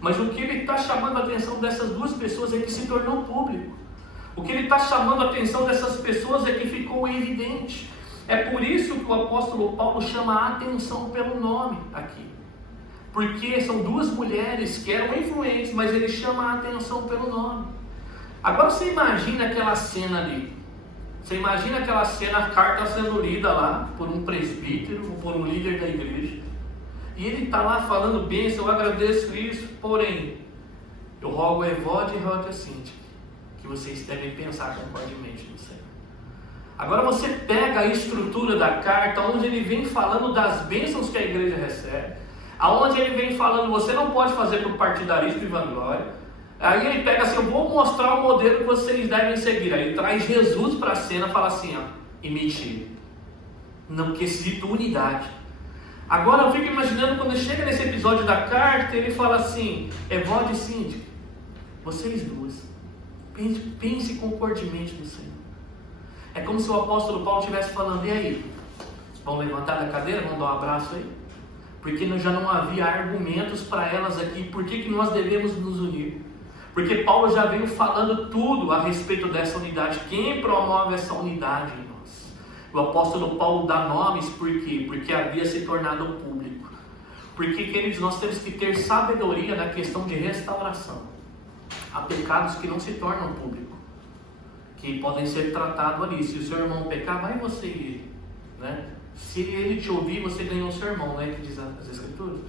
Mas o que ele está chamando a atenção dessas duas pessoas é que se tornou público. O que ele está chamando a atenção dessas pessoas é que ficou evidente. É por isso que o apóstolo Paulo chama a atenção pelo nome aqui. Porque são duas mulheres que eram influentes, mas ele chama a atenção pelo nome. Agora você imagina aquela cena ali. Você imagina aquela cena, a carta sendo lida lá por um presbítero ou por um líder da igreja. E ele está lá falando bênção, eu agradeço isso, porém, eu rogo a Evode e rogo a Cíntia, que vocês devem pensar concordemente no Senhor. Agora você pega a estrutura da carta, onde ele vem falando das bênçãos que a igreja recebe, aonde ele vem falando, você não pode fazer por partidarismo e vanglória. Aí ele pega assim, eu vou mostrar o modelo que vocês devem seguir. Aí ele traz Jesus para a cena e fala assim, ó, imite ele. Não quesito unidade. Agora eu fico imaginando quando chega nesse episódio da carta, ele fala assim, Evode e Cíntia, vocês duas, pense concordemente no Senhor. É como se o apóstolo Paulo estivesse falando, e aí? Vão levantar da cadeira, vão dar um abraço aí? Porque já não havia argumentos para elas aqui, por que nós devemos nos unir? Porque Paulo já veio falando tudo a respeito dessa unidade. Quem promove essa unidade em nós? O apóstolo Paulo dá nomes, por quê? Porque havia se tornado público. Porque, queridos, nós temos que ter sabedoria na questão de restauração. Há pecados que não se tornam públicos, que podem ser tratados ali. Se o seu irmão pecar, vai você e ele, né? Se ele te ouvir, você ganhou o seu irmão, né? Que diz as Escrituras.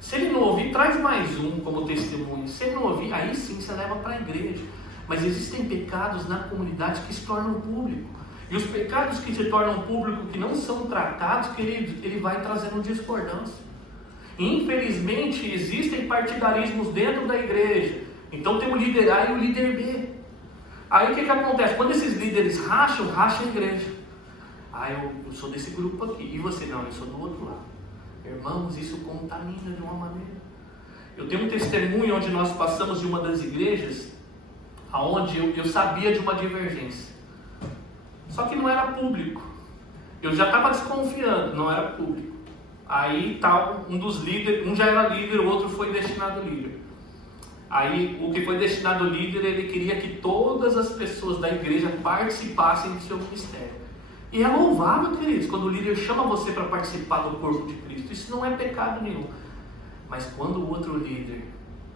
Se ele não ouvir, traz mais um como testemunho. Se ele não ouvir, aí sim você leva para a igreja. Mas existem pecados na comunidade que se tornam públicos. E os pecados que se tornam públicos, que não são tratados, queridos, ele vai trazendo discordância. E, infelizmente, existem partidarismos dentro da igreja. Então tem o líder A e o líder B. Aí o que acontece? Quando esses líderes racham a igreja. Eu sou desse grupo aqui. E você? Não, eu sou do outro lado. Irmãos, isso contamina de uma maneira. Eu tenho um testemunho onde nós passamos de uma das igrejas, onde eu sabia de uma divergência. Só que não era público. Eu já estava desconfiando, não era público. Aí tal, um dos líderes, um já era líder, o outro foi destinado líder. Aí o que foi destinado líder, ele queria que todas as pessoas da igreja participassem do seu ministério. E é louvável, queridos, quando o líder chama você para participar do corpo de Cristo. Isso não é pecado nenhum. Mas quando o outro líder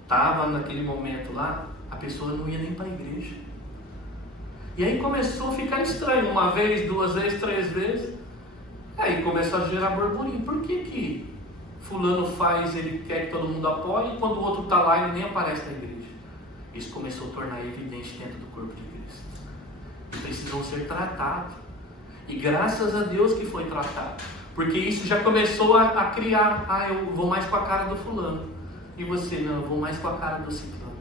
estava naquele momento lá, a pessoa não ia nem para a igreja. E aí começou a ficar estranho. Uma vez, duas vezes, três vezes. Aí começou a gerar burburinho. Por que fulano faz, ele quer que todo mundo apoie, e quando o outro está lá, ele nem aparece na igreja? Isso começou a tornar evidente dentro do corpo de Cristo. E precisam ser tratados. E graças a Deus que foi tratado. Porque isso já começou a criar, eu vou mais com a cara do fulano. E você, não, eu vou mais com a cara do ciclano.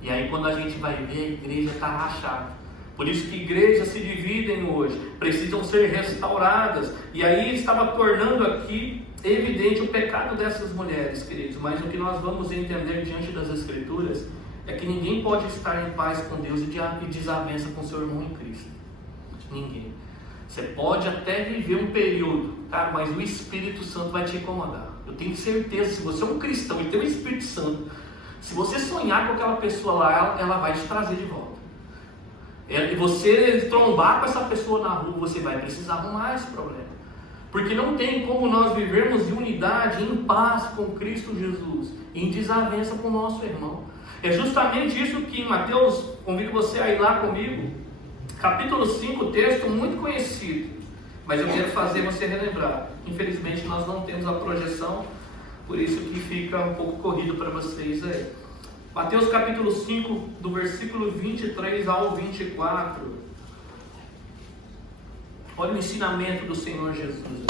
E aí quando a gente vai ver, a igreja está rachada. Por isso que igrejas se dividem hoje, precisam ser restauradas. E aí estava tornando aqui evidente o pecado dessas mulheres, queridos. Mas o que nós vamos entender diante das Escrituras é que ninguém pode estar em paz com Deus e desavença com seu irmão em Cristo. Ninguém. Você pode até viver um período, tá? Mas o Espírito Santo vai te incomodar. Eu tenho certeza, se você é um cristão e tem o Espírito Santo, se você sonhar com aquela pessoa lá, ela vai te trazer de volta. E você trombar com essa pessoa na rua, você vai precisar arrumar esse problema. Porque não tem como nós vivermos em unidade, em paz com Cristo Jesus, em desavença com o nosso irmão. É justamente isso que em Mateus, convido você a ir lá comigo, capítulo 5, texto muito conhecido, mas eu quero fazer você relembrar. Infelizmente nós não temos a projeção, por isso que fica um pouco corrido para vocês aí. Mateus capítulo 5, do versículo 23 ao 24. Olha o ensinamento do Senhor Jesus.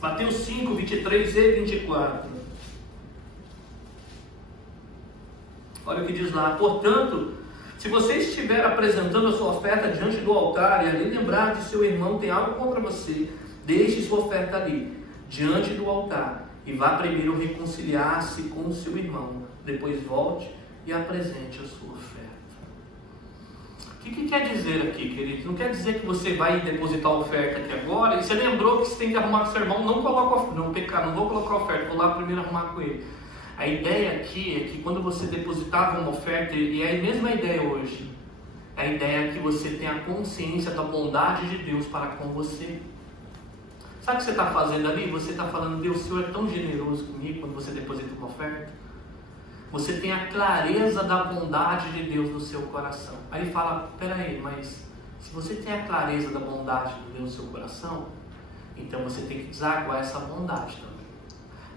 Mateus 5, 23 e 24. Olha o que diz lá. Portanto, se você estiver apresentando a sua oferta diante do altar e ali lembrar de seu irmão tem algo contra você, deixe sua oferta ali, diante do altar, e vá primeiro reconciliar-se com o seu irmão. Depois volte e apresente a sua oferta. O que quer dizer aqui, queridos? Não quer dizer que você vai depositar a oferta aqui agora e você lembrou que você tem que arrumar com seu irmão. Não coloca, não pecar, não vou colocar a oferta, vou lá primeiro arrumar com ele. A ideia aqui é que quando você depositava uma oferta, e é a mesma ideia hoje, a ideia é que você tenha a consciência da bondade de Deus para com você. Sabe o que você está fazendo ali? Você está falando, Deus, o Senhor é tão generoso comigo quando você deposita uma oferta. Você tem a clareza da bondade de Deus no seu coração. Aí ele fala, peraí, mas se você tem a clareza da bondade de Deus no seu coração, então você tem que desaguar essa bondade também.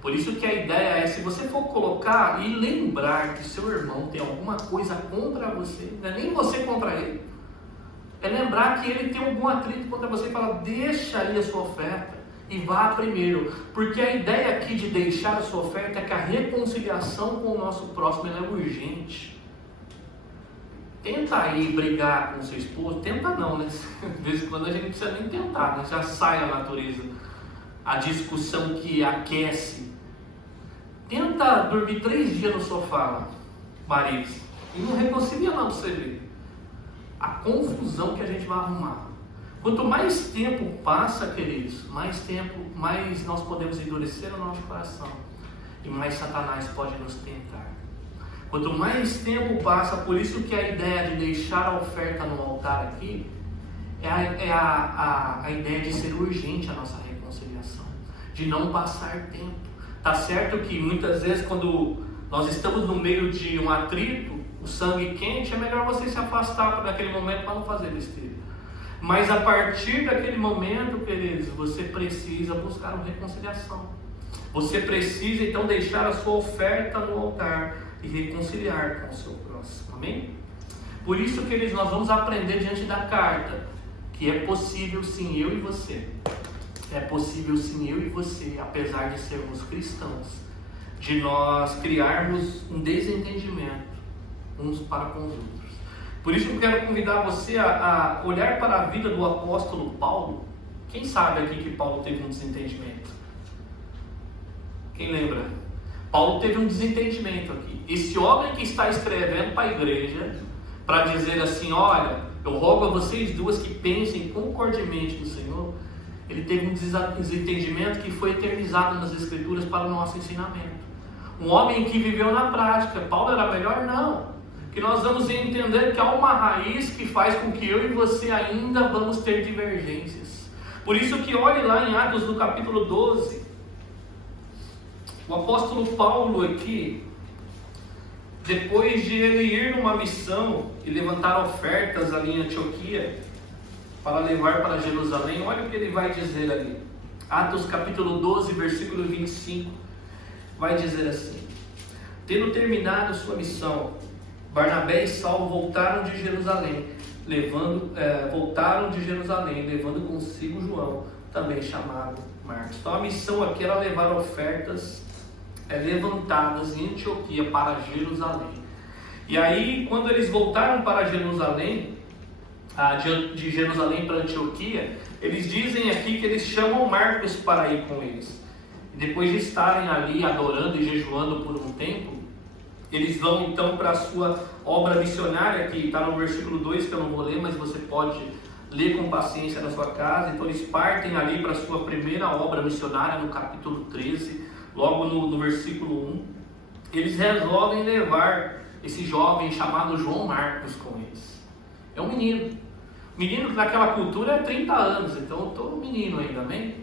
Por isso que a ideia é, se você for colocar e lembrar que seu irmão tem alguma coisa contra você, não é nem você contra ele, é lembrar que ele tem algum atrito contra você e falar, deixa aí a sua oferta e vá primeiro. Porque a ideia aqui de deixar a sua oferta é que a reconciliação com o nosso próximo ela é urgente. Tenta aí brigar com o seu esposo, tenta não, né? De vez em quando a gente não precisa nem tentar, né? Já sai a natureza, a discussão que aquece. Tenta dormir 3 dias no sofá, maridos, e não reconcilia não, pra você ver a confusão que a gente vai arrumar. Quanto mais tempo passa, queridos, mais nós podemos endurecer o nosso coração e mais Satanás pode nos tentar. Quanto mais tempo passa, por isso que a ideia de deixar a oferta no altar aqui é a ideia de ser urgente a nossa reconciliação, de não passar tempo. Tá certo que muitas vezes quando nós estamos no meio de um atrito, o sangue quente, é melhor você se afastar naquele momento para não fazer besteira. Mas a partir daquele momento, queridos, você precisa buscar uma reconciliação. Você precisa então deixar a sua oferta no altar e reconciliar com o seu próximo. Amém? Por isso, queridos, nós vamos aprender diante da carta que é possível sim eu e você. É possível sim eu e você, apesar de sermos cristãos, de nós criarmos um desentendimento uns para com os outros. Por isso eu quero convidar você a olhar para a vida do apóstolo Paulo. Quem sabe aqui que Paulo teve um desentendimento? Quem lembra? Paulo teve um desentendimento aqui. Esse homem que está escrevendo para a igreja, para dizer assim, olha, eu rogo a vocês duas que pensem concordemente no Senhor, ele teve um desentendimento que foi eternizado nas Escrituras para o nosso ensinamento. Um homem que viveu na prática. Paulo era melhor? Não. Que nós vamos entender que há uma raiz que faz com que eu e você ainda vamos ter divergências. Por isso que olhe lá em Atos no capítulo 12, o apóstolo Paulo aqui, depois de ele ir numa missão e levantar ofertas ali em Antioquia, para levar para Jerusalém, olha o que ele vai dizer ali. Atos capítulo 12, versículo 25, vai dizer assim, tendo terminado sua missão, Barnabé e Saulo voltaram de Jerusalém, levando consigo João, também chamado Marcos. Então a missão aqui era levar ofertas levantadas em Antioquia para Jerusalém. E aí, quando eles voltaram para Jerusalém, de Jerusalém para Antioquia, eles dizem aqui que eles chamam Marcos para ir com eles. E depois de estarem ali adorando e jejuando por um tempo, eles vão então para a sua obra missionária, que está no versículo 2, que eu não vou ler, mas você pode ler com paciência na sua casa. Então eles partem ali para a sua primeira obra missionária no capítulo 13, logo no versículo 1. Eles resolvem levar esse jovem chamado João Marcos com eles. É um menino que naquela cultura é 30 anos, então eu estou menino ainda, amém?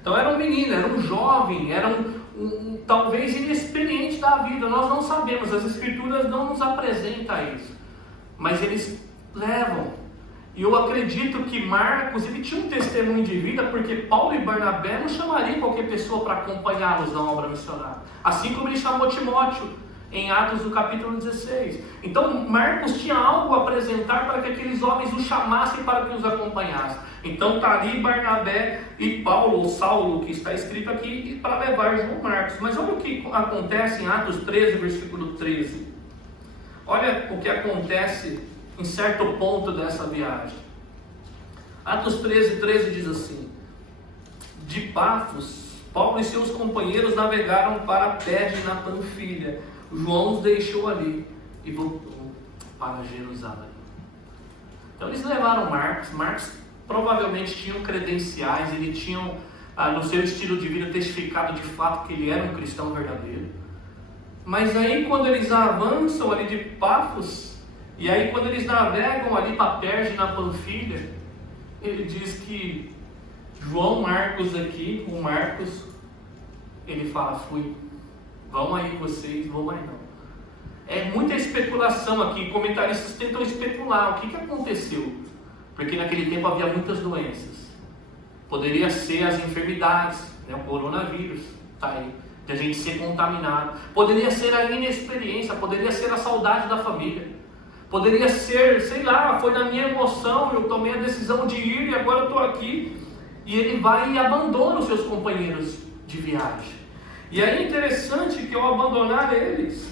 Então era um menino, era um jovem, era talvez inexperiente da vida, nós não sabemos, as escrituras não nos apresentam isso, mas eles levam. E eu acredito que Marcos, ele tinha um testemunho de vida, porque Paulo e Barnabé não chamariam qualquer pessoa para acompanhá-los na obra missionária, assim como ele chamou Timóteo em Atos do capítulo 16. Então Marcos tinha algo a apresentar para que aqueles homens o chamassem para que os acompanhassem. Então está ali Barnabé e Paulo, ou Saulo, que está escrito aqui, para levar João Marcos. Mas olha o que acontece em Atos 13, versículo 13. Olha o que acontece em certo ponto dessa viagem. Atos 13, 13 diz assim: de Pafos, Paulo e seus companheiros navegaram para Perge na Panfilha. João os deixou ali e voltou para Jerusalém. Então eles levaram Marcos. Marcos provavelmente tinha credenciais, ele tinha no seu estilo de vida testificado de fato que ele era um cristão verdadeiro. Mas aí quando eles avançam ali de Pafos, e aí quando eles navegam ali para Perge na Panfilha, ele diz que João Marcos aqui, o Marcos, ele fala: fui, vão aí vocês, vou mais não. É muita especulação aqui, comentaristas tentam especular o que aconteceu, porque naquele tempo havia muitas doenças. Poderia ser as enfermidades, né, o coronavírus, tá aí, de a gente ser contaminado. Poderia ser a inexperiência, poderia ser a saudade da família. Poderia ser, sei lá, foi na minha emoção, eu tomei a decisão de ir e agora eu estou aqui. E ele vai e abandona os seus companheiros de viagem. E aí é interessante que ao abandonar eles,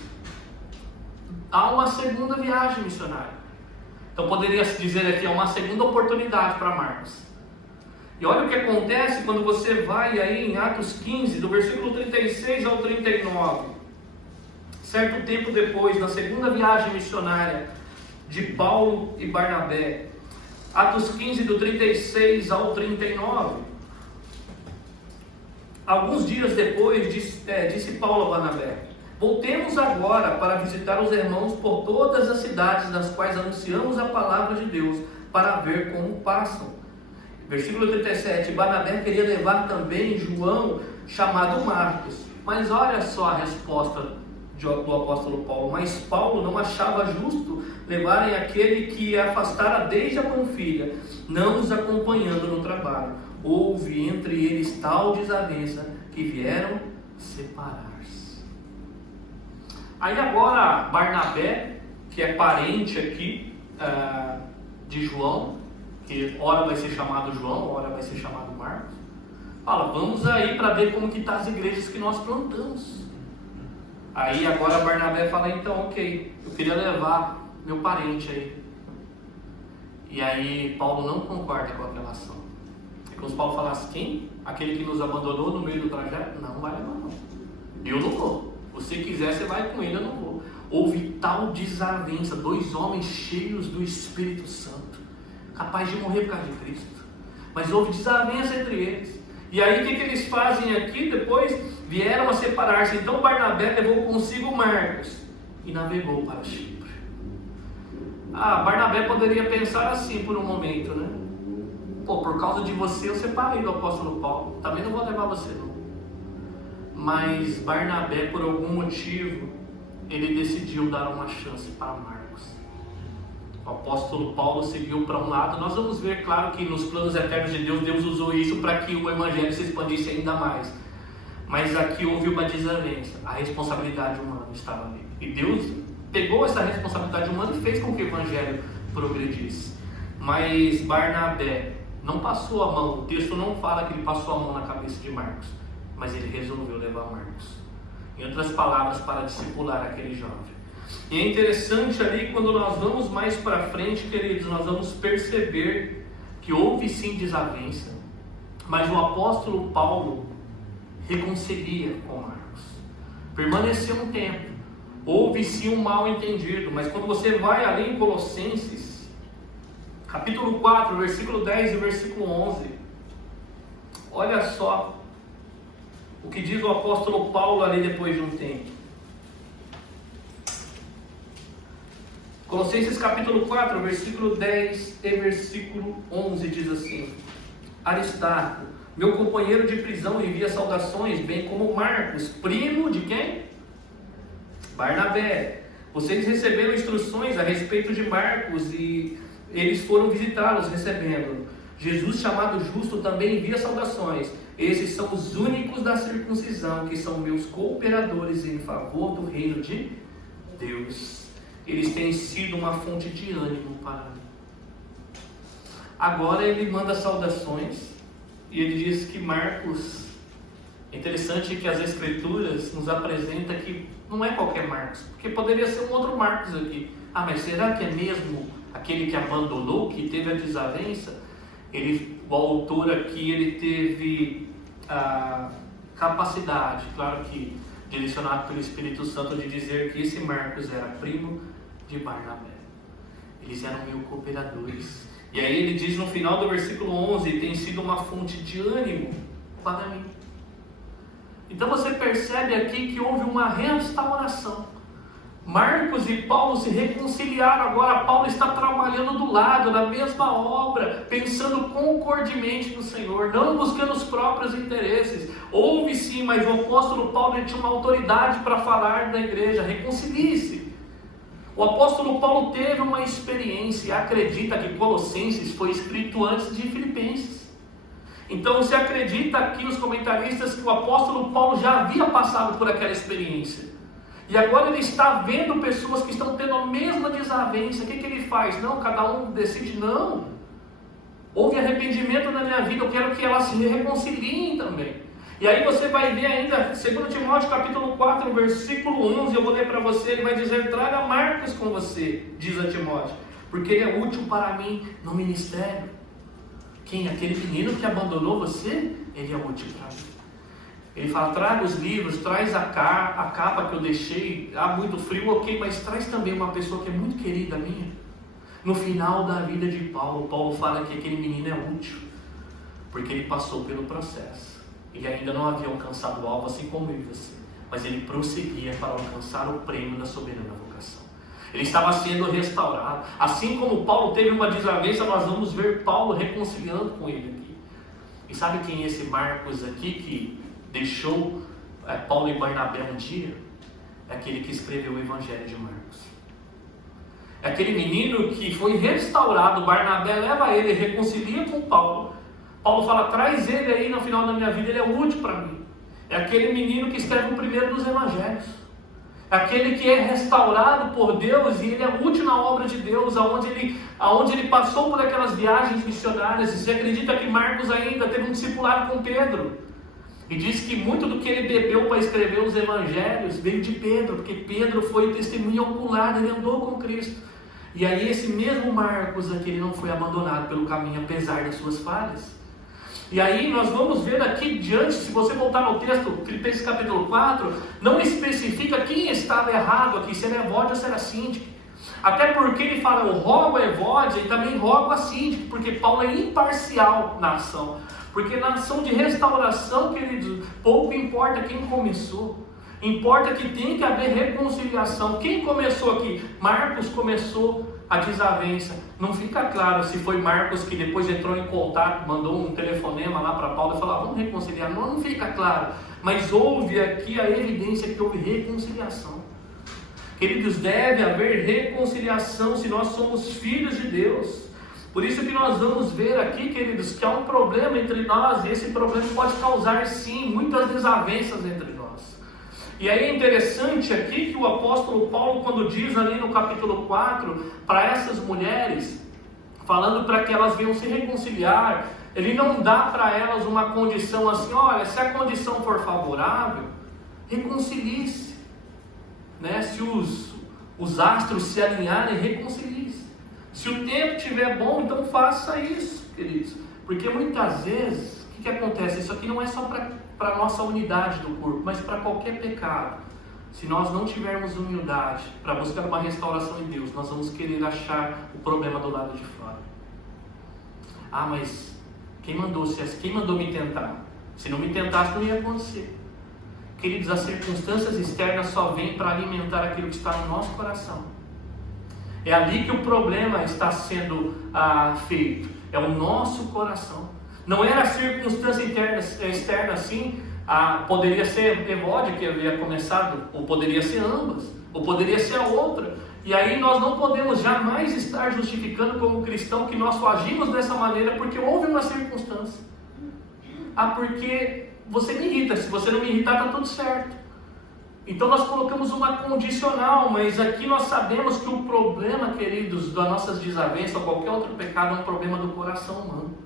há uma segunda viagem missionária. Então poderia se dizer aqui, há uma segunda oportunidade para Marcos. E olha o que acontece quando você vai aí em Atos 15, do versículo 36 ao 39. Certo tempo depois, na segunda viagem missionária de Paulo e Barnabé, Atos 15, do 36 ao 39. Alguns dias depois, disse Paulo a Barnabé: voltemos agora para visitar os irmãos por todas as cidades das quais anunciamos a palavra de Deus, para ver como passam. Versículo 37, Barnabé queria levar também João, chamado Marcos. Mas olha só a resposta do apóstolo Paulo: mas Paulo não achava justo levarem aquele que afastara desde a Panfilha, não os acompanhando no trabalho. Houve entre eles tal desavença que vieram separar-se. Aí agora Barnabé, que é parente aqui de João, que ora vai ser chamado João, ora vai ser chamado Marcos, fala: vamos aí para ver como que tá as igrejas que nós plantamos. Aí agora Barnabé fala: então, ok, eu queria levar meu parente aí. E aí Paulo não concorda com aquela ação. É como se Paulo falasse: quem? Aquele que nos abandonou no meio do trajeto? Não vai levar não. Eu não vou. Se você quiser, você vai com ele, eu não vou. Houve tal desavença, dois homens cheios do Espírito Santo, capaz de morrer por causa de Cristo. Mas houve desavença entre eles. E aí o que eles fazem aqui? Depois vieram a separar-se. Então Barnabé levou consigo Marcos e navegou para Chipre. Barnabé poderia pensar assim por um momento, né? Pô, por causa de você eu separei do apóstolo Paulo, também não vou levar você não. Mas Barnabé, por algum motivo, ele decidiu dar uma chance para Marcos. O apóstolo Paulo seguiu para um lado. Nós vamos ver, claro, que nos planos eternos de Deus, Deus usou isso para que o evangelho se expandisse ainda mais. Mas aqui houve uma desavença. A responsabilidade humana estava ali. E Deus pegou essa responsabilidade humana e fez com que o evangelho progredisse. Mas Barnabé não passou a mão. O texto não fala que ele passou a mão na cabeça de Marcos, mas ele resolveu levar Marcos. Em outras palavras, para discipular aquele jovem. E é interessante ali, quando nós vamos mais para frente, queridos, nós vamos perceber que houve sim desavença, mas o apóstolo Paulo reconcilia com Marcos. Permaneceu um tempo, houve sim um mal entendido, mas quando você vai ali em Colossenses, capítulo 4, versículo 10 e versículo 11. Olha só o que diz o apóstolo Paulo ali depois de um tempo. Colossenses capítulo 4, versículo 10 e versículo 11 diz assim: Aristarco, meu companheiro de prisão, envia saudações, bem como Marcos, primo de quem? Barnabé. Vocês receberam instruções a respeito de Marcos e eles foram visitá-los recebendo. Jesus, chamado Justo, também envia saudações. Esses são os únicos da circuncisão, que são meus cooperadores em favor do reino de Deus. Eles têm sido uma fonte de ânimo para mim. Agora ele manda saudações e ele diz que Marcos, é interessante que as Escrituras nos apresentam que não é qualquer Marcos, porque poderia ser um outro Marcos aqui. Ah, mas será que é mesmo aquele que abandonou, que teve a desavença? O autor aqui, ele teve a capacidade, claro que direcionado pelo Espírito Santo, de dizer que esse Marcos era primo de Barnabé. Eles eram meio cooperadores. E aí ele diz no final do versículo 11, tem sido uma fonte de ânimo para mim. Então você percebe aqui que houve uma restauração. Marcos e Paulo se reconciliaram, agora Paulo está trabalhando do lado, na mesma obra, pensando concordemente no Senhor, não buscando os próprios interesses. Houve sim, mas o apóstolo Paulo tinha uma autoridade para falar da igreja: reconcilie-se. O apóstolo Paulo teve uma experiência, acredita que Colossenses foi escrito antes de Filipenses. Então se acredita aqui, os comentaristas, que o apóstolo Paulo já havia passado por aquela experiência. E agora ele está vendo pessoas que estão tendo a mesma desavença. O que ele faz? Não, cada um decide, não. Houve arrependimento na minha vida, eu quero que elas se reconciliem também. E aí você vai ver ainda, 2 Timóteo capítulo 4, versículo 11, eu vou ler para você, ele vai dizer: traga Marcos com você, diz a Timóteo, porque ele é útil para mim no ministério. Quem? Aquele menino que abandonou você? Ele é útil para mim. Ele fala: traga os livros, traz a capa que eu deixei. Ah, muito frio, ok, mas traz também uma pessoa que é muito querida minha. No final da vida de Paulo, Paulo fala que aquele menino é útil, porque ele passou pelo processo. Ele ainda não havia alcançado o alvo, assim como eu e você, mas ele prosseguia para alcançar o prêmio da soberana vocação. Ele estava sendo restaurado. Assim como Paulo teve uma desavença, nós vamos ver Paulo reconciliando com ele aqui. E sabe quem é esse Marcos aqui que deixou Paulo e Barnabé um dia? É aquele que escreveu o Evangelho de Marcos. É aquele menino que foi restaurado. Barnabé leva ele, reconcilia com Paulo. Paulo fala: traz ele aí no final da minha vida, ele é útil para mim. É aquele menino que escreve o primeiro dos Evangelhos. É aquele que é restaurado por Deus e ele é útil na obra de Deus, aonde ele passou por aquelas viagens missionárias. E você acredita que Marcos ainda teve um discipulado com Pedro? E diz que muito do que ele bebeu para escrever os evangelhos veio de Pedro, porque Pedro foi testemunha ocular, ele andou com Cristo. E aí esse mesmo Marcos aqui, ele não foi abandonado pelo caminho, apesar das suas falhas. E aí nós vamos ver aqui diante, se você voltar no texto, Filipenses capítulo 4, não especifica quem estava errado aqui, se era Evódia ou se era Síndico. Até porque ele fala: eu rogo a Evódia e também rogo a Síndico, porque Paulo é imparcial na ação. Porque na ação de restauração, queridos, pouco importa quem começou. Importa que tem que haver reconciliação. Quem começou aqui? Marcos começou a desavença. Não fica claro se foi Marcos que depois entrou em contato, mandou um telefonema lá para Paulo e falou: vamos reconciliar. Não fica claro. Mas houve aqui a evidência que houve reconciliação. Queridos, deve haver reconciliação se nós somos filhos de Deus. Por isso que nós vamos ver aqui, queridos, que há um problema entre nós, e esse problema pode causar, sim, muitas desavenças entre nós. E aí é interessante aqui que o apóstolo Paulo, quando diz ali no capítulo 4, para essas mulheres, falando para que elas venham se reconciliar, ele não dá para elas uma condição assim: olha, se a condição for favorável, reconcilie-se. Né? Se os astros se alinharem, reconcilie-se. Se o tempo estiver bom, então faça isso, queridos. Porque muitas vezes, o que acontece? Isso aqui não é só para a nossa unidade do corpo, mas para qualquer pecado. Se nós não tivermos humildade para buscar uma restauração em Deus, nós vamos querer achar o problema do lado de fora. Ah, mas quem mandou me tentar? Se não me tentasse, não ia acontecer. Queridos, as circunstâncias externas só vêm para alimentar aquilo que está no nosso coração. É ali que o problema está sendo feito. É o nosso coração. Não era a circunstância externa assim. Poderia ser Evódia que havia começado, ou poderia ser ambas, ou poderia ser a outra. E aí nós não podemos jamais estar justificando como cristão que nós agimos dessa maneira porque houve uma circunstância. Porque você me irrita, se você não me irritar está tudo certo. Então nós colocamos uma condicional, mas aqui nós sabemos que o problema, queridos, das nossas desavenças ou qualquer outro pecado é um problema do coração humano.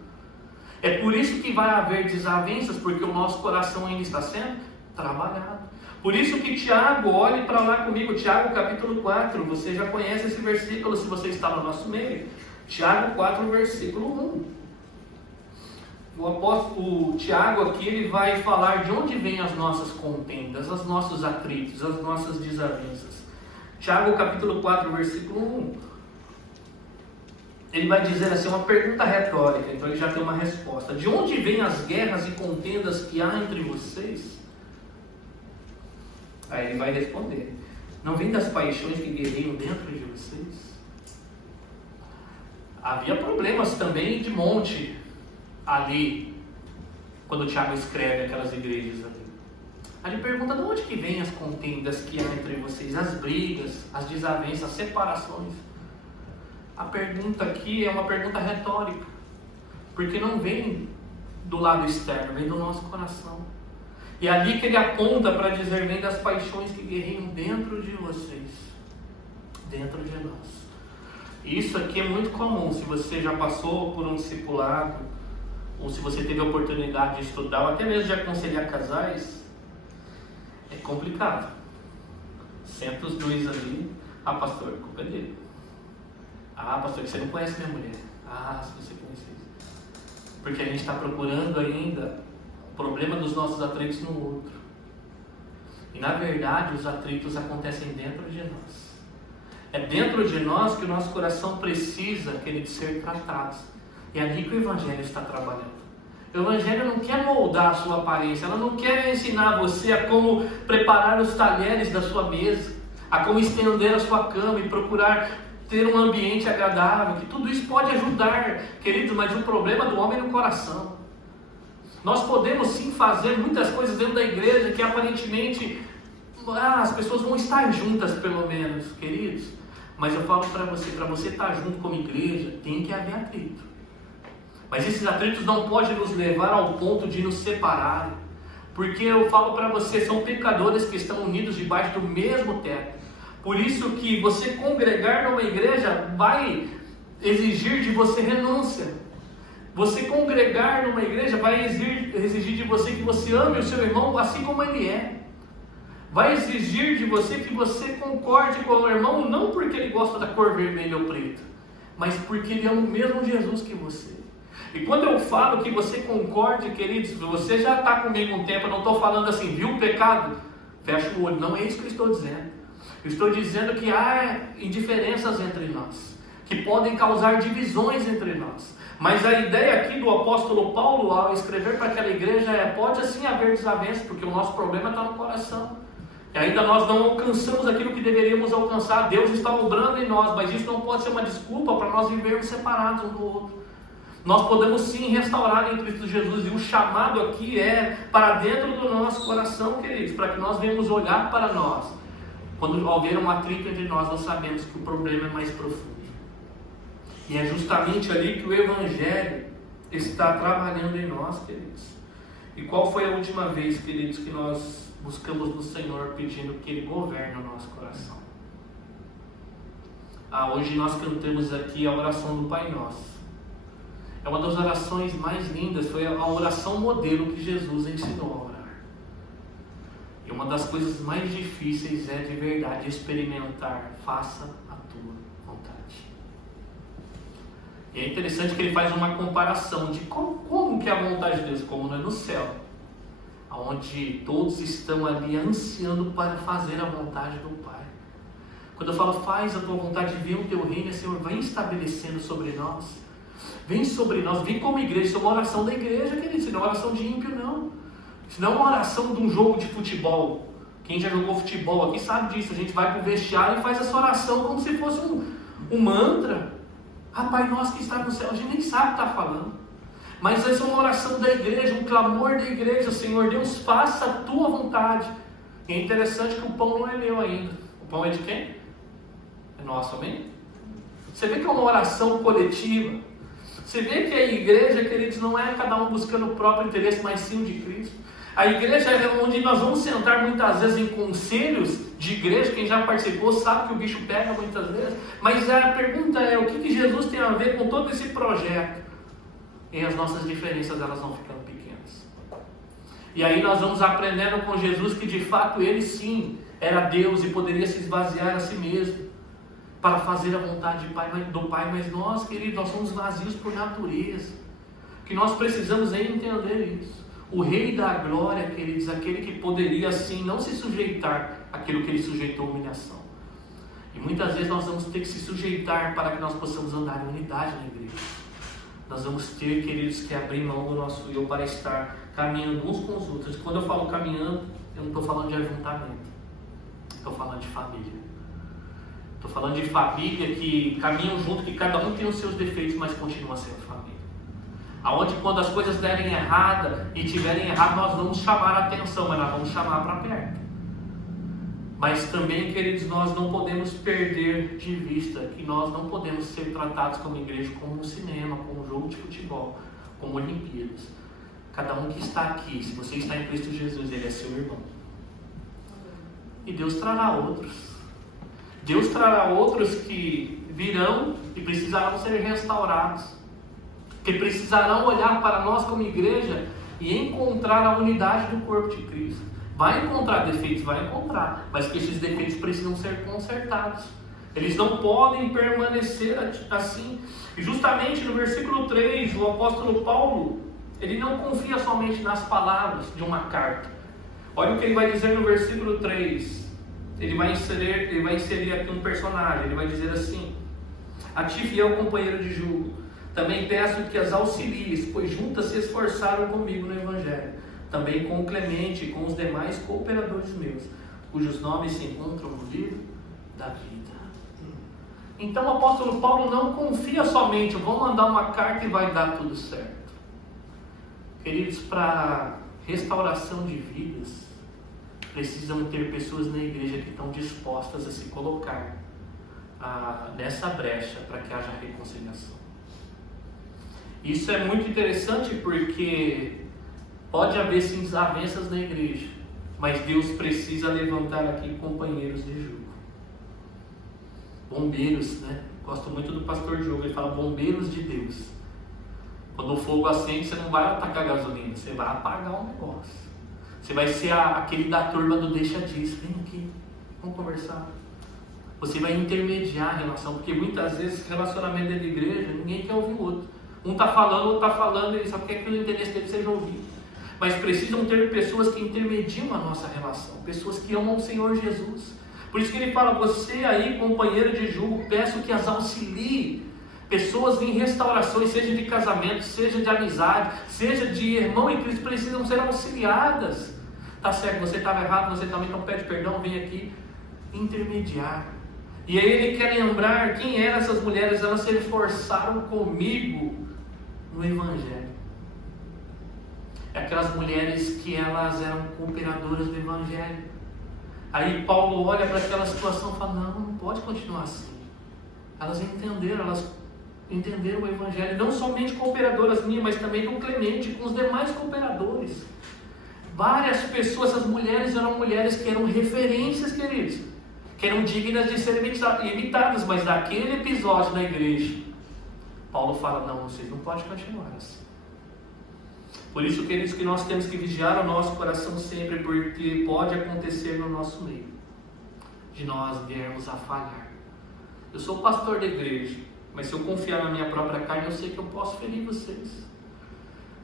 É por isso que vai haver desavenças, porque o nosso coração ainda está sendo trabalhado. Por isso que Tiago, olhe para lá comigo, Tiago capítulo 4, você já conhece esse versículo se você está no nosso meio. Tiago 4, versículo 1. O Tiago aqui ele vai falar de onde vêm as nossas contendas, os nossos atritos, as nossas desavenças. Tiago capítulo 4, versículo 1. Ele vai dizer assim, uma pergunta retórica, então ele já tem uma resposta. De onde vêm as guerras e contendas que há entre vocês? Aí ele vai responder, não vem das paixões que guerreiam dentro de vocês? Havia problemas também de monte ali, quando o Tiago escreve aquelas igrejas ali. Aí ele pergunta, de onde que vêm as contendas que há entre vocês? As brigas, as desavenças, as separações. A pergunta aqui é uma pergunta retórica, porque não vem do lado externo, vem do nosso coração. E é ali que ele aponta para dizer, vem das paixões que guerreiam dentro de vocês, dentro de nós. E isso aqui é muito comum, se você já passou por um discipulado, ou se você teve a oportunidade de estudar, ou até mesmo de aconselhar casais, é complicado. Senta os dois ali, pastor, a culpa é dele. Pastor, você não conhece minha mulher. Se você conhecesse. Porque a gente está procurando ainda o problema dos nossos atritos no outro. E na verdade os atritos acontecem dentro de nós. É dentro de nós que o nosso coração precisa, querido, ser tratado. E é ali que o Evangelho está trabalhando. O Evangelho não quer moldar a sua aparência, ela não quer ensinar você a como preparar os talheres da sua mesa, a como estender a sua cama e procurar ter um ambiente agradável, que tudo isso pode ajudar, queridos, mas o problema do homem é no coração. Nós podemos sim fazer muitas coisas dentro da igreja que aparentemente as pessoas vão estar juntas pelo menos, queridos. Mas eu falo para você estar junto como igreja, tem que haver atrito. Mas esses atritos não podem nos levar ao ponto de nos separar. Porque eu falo para você, são pecadores que estão unidos debaixo do mesmo teto. Por isso que você congregar numa igreja vai exigir de você renúncia. Você congregar numa igreja vai exigir de você que você ame o seu irmão assim como ele é. Vai exigir de você que você concorde com o irmão, não porque ele gosta da cor vermelha ou preta, mas porque ele ama o mesmo Jesus que você. E quando eu falo que você concorde, queridos, você já está comigo um tempo, eu não estou falando assim, viu o pecado? Fecha o olho, não é isso que eu estou dizendo. Eu estou dizendo que há indiferenças entre nós, que podem causar divisões entre nós. Mas a ideia aqui do apóstolo Paulo, ao escrever para aquela igreja, pode assim haver desavenças, porque o nosso problema está no coração. E ainda nós não alcançamos aquilo que deveríamos alcançar. Deus está obrando em nós, mas isso não pode ser uma desculpa para nós vivermos separados um do outro. Nós podemos sim restaurar em Cristo Jesus, e o chamado aqui é para dentro do nosso coração, queridos, para que nós venhamos olhar para nós. Quando houver um atrito entre nós sabemos que o problema é mais profundo. E é justamente ali que o Evangelho está trabalhando em nós, queridos. E qual foi a última vez, queridos, que nós buscamos no Senhor pedindo que Ele governe o nosso coração? Hoje nós cantamos aqui a oração do Pai Nosso. É uma das orações mais lindas, foi a oração modelo que Jesus ensinou a orar. E uma das coisas mais difíceis é de verdade experimentar, faça a tua vontade. E é interessante que ele faz uma comparação de como que é a vontade de Deus, como não é no céu, onde todos estão ali ansiando para fazer a vontade do Pai. Quando eu falo faz a tua vontade, vem o teu reino, Senhor, vai estabelecendo sobre nós. Vem sobre nós, vem como igreja. Isso é uma oração da igreja, querido. Isso não é uma oração de ímpio, não. Isso não é uma oração de um jogo de futebol. Quem já jogou futebol aqui sabe disso. A gente vai para o vestiário e faz essa oração como se fosse um mantra. Pai nosso que está no céu. A gente nem sabe o que está falando. Mas essa é uma oração da igreja, um clamor da igreja. Senhor Deus, faça a tua vontade. E é interessante que o pão não é meu ainda. O pão é de quem? É nosso, amém? Você vê que é uma oração coletiva. Você vê que a igreja, queridos, não é cada um buscando o próprio interesse, mas sim o de Cristo. A igreja é onde nós vamos sentar muitas vezes em conselhos de igreja. Quem já participou sabe que o bicho pega muitas vezes. Mas a pergunta é, o que Jesus tem a ver com todo esse projeto? E as nossas diferenças, elas vão ficando pequenas. E aí nós vamos aprendendo com Jesus que de fato ele sim era Deus e poderia se esvaziar a si mesmo para fazer a vontade do Pai. Mas nós, queridos, nós somos vazios por natureza. Que nós precisamos entender isso. O Rei da Glória, queridos, aquele que poderia assim não se sujeitar àquilo que ele sujeitou à humilhação. E muitas vezes nós vamos ter que se sujeitar para que nós possamos andar em unidade na igreja. Nós vamos ter, queridos, que abrir mão do nosso eu para estar caminhando uns com os outros. Quando eu falo caminhando, eu não estou falando de ajuntamento. Estou falando de família. Estou falando de família que caminham junto, que cada um tem os seus defeitos, mas continua sendo família. Aonde quando as coisas derem errada e tiverem errado, nós vamos chamar a atenção, mas nós vamos chamar para perto. Mas também, queridos, nós não podemos perder de vista que nós não podemos ser tratados como igreja, como um cinema, como um jogo de futebol, como Olimpíadas. Cada um que está aqui, se você está em Cristo Jesus, ele é seu irmão. E Deus trará outros. Deus trará outros que virão e precisarão ser restaurados. Que precisarão olhar para nós como igreja e encontrar a unidade do corpo de Cristo. Vai encontrar defeitos, vai encontrar, mas que esses defeitos precisam ser consertados. Eles não podem permanecer assim. E justamente no versículo 3, o apóstolo Paulo, ele não confia somente nas palavras de uma carta. Olha o que ele vai dizer no versículo 3. Ele vai inserir aqui um personagem. Ele vai dizer assim: a ti, fiel companheiro de julgo, também peço que as auxilies, pois juntas se esforçaram comigo no Evangelho, também com o Clemente e com os demais cooperadores meus, cujos nomes se encontram no livro da vida. Então o apóstolo Paulo não confia somente, eu vou mandar uma carta e vai dar tudo certo. Queridos, para restauração de vidas, precisam ter pessoas na igreja que estão dispostas a se colocar nessa brecha para que haja reconciliação. Isso é muito interessante porque pode haver sim desavenças na igreja, mas Deus precisa levantar aqui companheiros de jugo. Bombeiros, né? Gosto muito do pastor Diogo, ele fala bombeiros de Deus. Quando o fogo acende, você não vai atacar gasolina, você vai apagar o negócio. Você vai ser aquele da turma do deixa disso, vem aqui, vamos conversar. Você vai intermediar a relação, porque muitas vezes relacionamento dentro da igreja, ninguém quer ouvir o outro. Um está falando, o outro está falando, ele só quer que o interesse dele seja ouvido. Mas precisam ter pessoas que intermediam a nossa relação, pessoas que amam o Senhor Jesus. Por isso que ele fala, você aí, companheiro de julgo, peço que as auxilie. Pessoas em restaurações, seja de casamento, seja de amizade, seja de irmão em Cristo, precisam ser auxiliadas. Tá certo, você estava errado, você também não pede perdão, vem aqui intermediar. E aí ele quer lembrar quem eram essas mulheres, elas se esforçaram comigo no Evangelho. Aquelas mulheres que elas eram cooperadoras do Evangelho. Aí Paulo olha para aquela situação e fala, não pode continuar assim. Elas entenderam o Evangelho, não somente cooperadoras minhas, mas também com Clemente, com os demais cooperadores. Várias pessoas, essas mulheres eram mulheres que eram referências, queridos, que eram dignas de serem imitadas, mas naquele episódio na igreja, Paulo fala, não, vocês não podem continuar assim. Por isso, queridos, que nós temos que vigiar o nosso coração sempre, porque pode acontecer no nosso meio, de nós viermos a falhar. Eu sou pastor da igreja, mas se eu confiar na minha própria carne, eu sei que eu posso ferir vocês.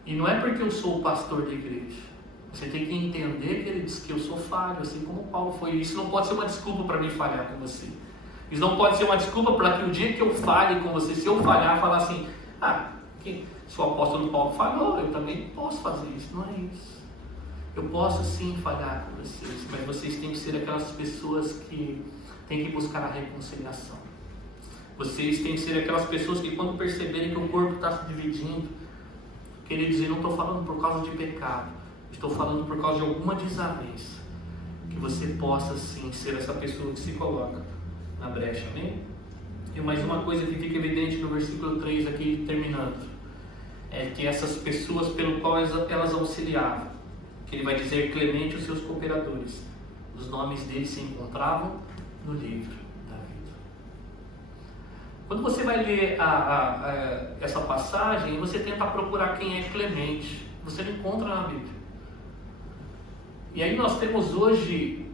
E não é porque eu sou o pastor da igreja. Você tem que entender, queridos, que eu sou falho, assim como Paulo foi. Isso não pode ser uma desculpa para mim falhar com você. Isso não pode ser uma desculpa para que o dia que eu falhe com você, se eu falhar, falar assim, Se o apóstolo Paulo falhou, eu também posso fazer isso. Não é isso. Eu posso sim falhar com vocês, mas vocês têm que ser aquelas pessoas que têm que buscar a reconciliação. Vocês têm que ser aquelas pessoas que, quando perceberem que o corpo está se dividindo, queridos, eu não estou falando por causa de pecado, estou falando por causa de alguma desavença, que você possa sim ser essa pessoa que se coloca na brecha, amém? E mais uma coisa que fica evidente no versículo 3 aqui, terminando, é que essas pessoas pelo qual elas auxiliavam, que ele vai dizer Clemente e os seus cooperadores, os nomes deles se encontravam no livro da vida. Quando você vai ler essa passagem, você tenta procurar quem é Clemente, você não encontra na Bíblia. E aí nós temos hoje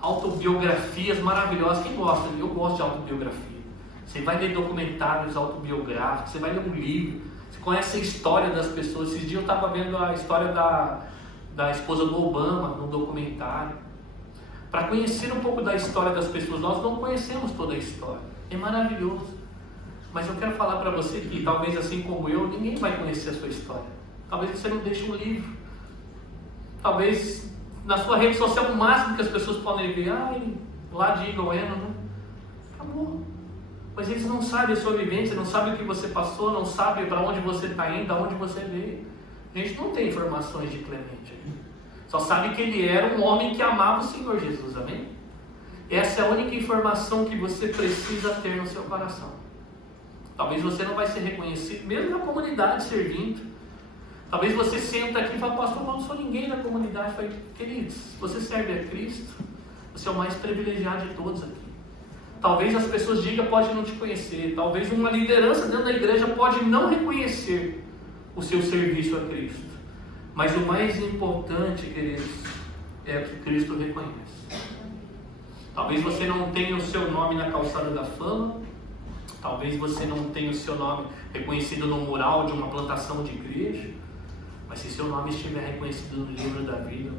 autobiografias maravilhosas. Quem gosta? Eu gosto de autobiografia. Você vai ler documentários autobiográficos, você vai ler um livro, você conhece a história das pessoas. Esses dias eu estava vendo a história da esposa do Obama no documentário. Para conhecer um pouco da história das pessoas, nós não conhecemos toda a história. É maravilhoso. Mas eu quero falar para você que talvez assim como eu, ninguém vai conhecer a sua história. Talvez você não deixe um livro. Talvez na sua rede social o máximo que as pessoas podem ver, lá de Goiânia, né? Acabou. Mas eles não sabem a sua vivência, não sabem o que você passou, não sabem para onde você está indo, aonde você veio. A gente não tem informações de Clemente aqui. Só sabe que ele era um homem que amava o Senhor Jesus, amém? Essa é a única informação que você precisa ter no seu coração. Talvez você não vai ser reconhecido, mesmo na comunidade servindo. Talvez você senta aqui e fala, pastor, eu não sou ninguém na comunidade. Eu falei, queridos, você serve a Cristo, você é o mais privilegiado de todos aqui. Talvez as pessoas digam, pode não te conhecer. Talvez uma liderança dentro da igreja pode não reconhecer o seu serviço a Cristo. Mas o mais importante, queridos, é o que Cristo reconhece. Talvez você não tenha o seu nome na calçada da fama. Talvez você não tenha o seu nome reconhecido no mural de uma plantação de igreja. Mas se seu nome estiver reconhecido no livro da vida,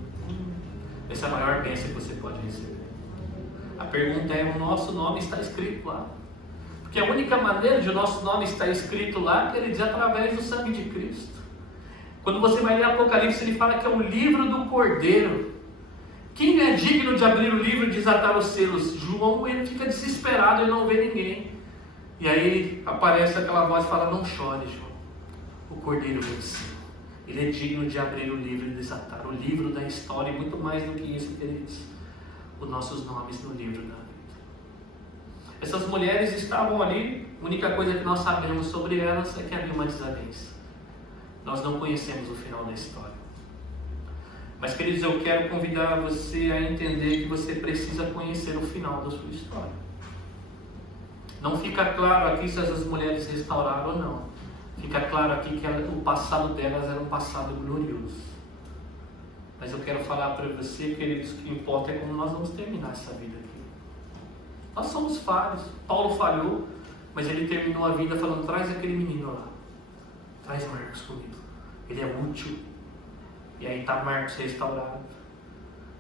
essa é a maior bênção que você pode receber. A pergunta é, o nosso nome está escrito lá? Porque a única maneira de o nosso nome estar escrito lá, quer dizer, através do sangue de Cristo. Quando você vai ler Apocalipse, ele fala que é o livro do Cordeiro. Quem é digno de abrir o livro e desatar os selos? João, ele fica desesperado e não vê ninguém. E aí aparece aquela voz e fala, não chore, João. O Cordeiro venceu. Ele é digno de abrir o livro e desatar o livro da história, e muito mais do que isso, queridos, os nossos nomes no livro da vida. Essas mulheres estavam ali, a única coisa que nós sabemos sobre elas é que havia uma desavença. Nós não conhecemos o final da história. Mas, queridos, eu quero convidar você a entender que você precisa conhecer o final da sua história. Não fica claro aqui se essas mulheres restauraram ou não. Fica claro aqui que o passado delas era um passado glorioso. Mas eu quero falar para você, queridos, que o que importa é como nós vamos terminar essa vida aqui. Nós somos falhos. Paulo falhou, mas ele terminou a vida falando, traz aquele menino lá. Traz Marcos comigo. Ele é útil. E aí está Marcos restaurado.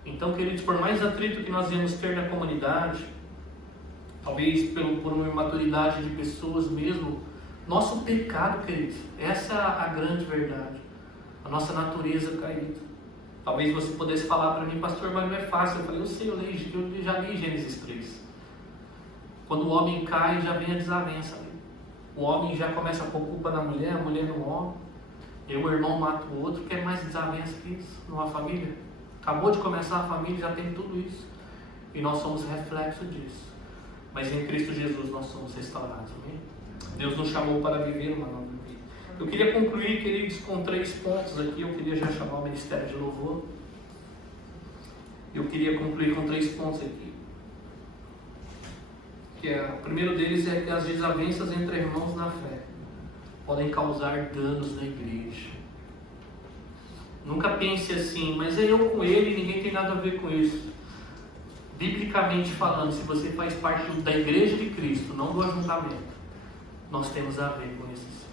Então, queridos, por mais atrito que nós viemos ter na comunidade, talvez por uma imaturidade de pessoas mesmo, nosso pecado, queridos, essa é a grande verdade. A nossa natureza caída. Talvez você pudesse falar para mim, pastor, mas não é fácil. Eu falei, eu sei, eu já li Gênesis 3. Quando o homem cai, já vem a desavença. O homem já começa a pôr culpa na mulher, a mulher no homem. E o irmão mata o outro. Quer mais desavença que isso numa família? Acabou de começar a família, já tem tudo isso. E nós somos reflexo disso. Mas em Cristo Jesus nós somos restaurados. Amém? Deus nos chamou para viver uma nova vida. Eu queria concluir, queridos, com 3 pontos aqui. Eu queria já chamar o Ministério de Louvor. Eu queria concluir com 3 pontos aqui. O primeiro deles é que as desavenças entre irmãos na fé podem causar danos na igreja. Nunca pense assim, mas é eu com ele, ninguém tem nada a ver com isso. Biblicamente falando, se você faz parte da igreja de Cristo, não do ajuntamento, nós temos a ver com isso.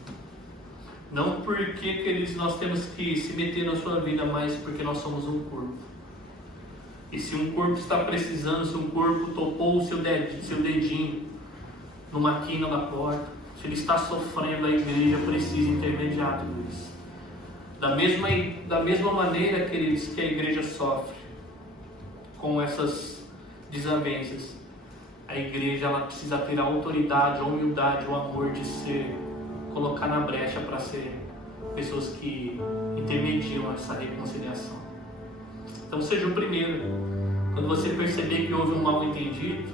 Não porque, queridos, nós temos que se meter na sua vida, mas porque nós somos um corpo. E se um corpo está precisando, se um corpo topou o seu dedinho numa quina da porta, Se ele está sofrendo, a igreja precisa intermediar tudo isso. Da mesma maneira, queridos, que a igreja sofre com essas desavenças, a igreja ela precisa ter a autoridade, a humildade, o amor de colocar na brecha para ser pessoas que intermediam essa reconciliação. Então seja o primeiro. Quando você perceber que houve um mal-entendido,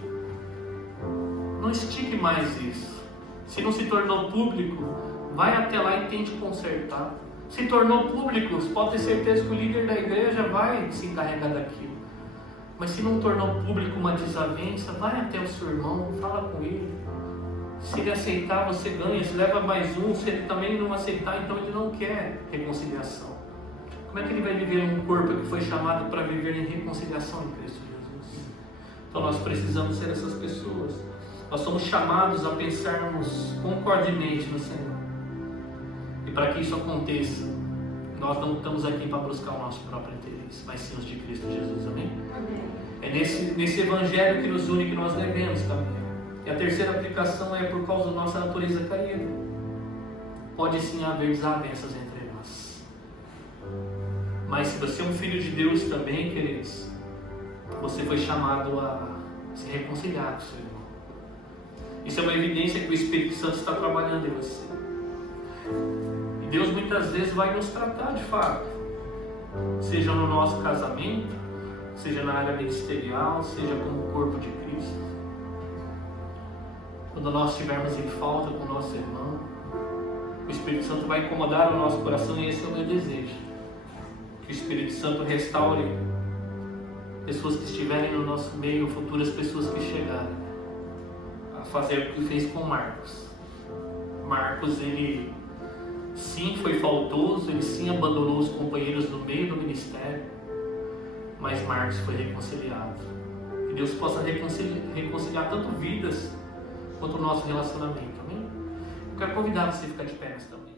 não estique mais isso. Se não se tornou público, vai até lá e tente consertar. Se tornou público, pode ter certeza que o líder da igreja vai se encarregar daquilo. Mas se não tornou público uma desavença, vai até o seu irmão, fala com ele. Se ele aceitar, você ganha. Se leva mais um, se ele também não aceitar, então ele não quer reconciliação. Como é que ele vai viver num corpo que foi chamado para viver em reconciliação em Cristo Jesus? Então nós precisamos ser essas pessoas. Nós somos chamados a pensarmos concordemente no Senhor. E para que isso aconteça, nós não estamos aqui para buscar o nosso próprio interesse, mas sim os de Cristo Jesus, amém? É nesse evangelho que nos une que nós devemos caminhar. E a terceira aplicação é por causa da nossa natureza caída. Pode sim haver desavenças entre nós. Mas se você é um filho de Deus também, queridos, você foi chamado a se reconciliar com o seu irmão. Isso é uma evidência que o Espírito Santo está trabalhando em você. E Deus muitas vezes vai nos tratar de fato. Seja no nosso casamento, seja na área ministerial, seja como corpo de Cristo. Quando nós estivermos em falta com o nosso irmão, o Espírito Santo vai incomodar o nosso coração e esse é o meu desejo. Que o Espírito Santo restaure pessoas que estiverem no nosso meio, futuras pessoas que chegarem, a fazer o que fez com Marcos. Marcos, ele sim foi faltoso, ele sim abandonou os companheiros no meio do ministério, mas Marcos foi reconciliado. Que Deus possa reconciliar tanto vidas quanto o nosso relacionamento, amém? Eu quero convidar você a ficar de pé nesta manhã.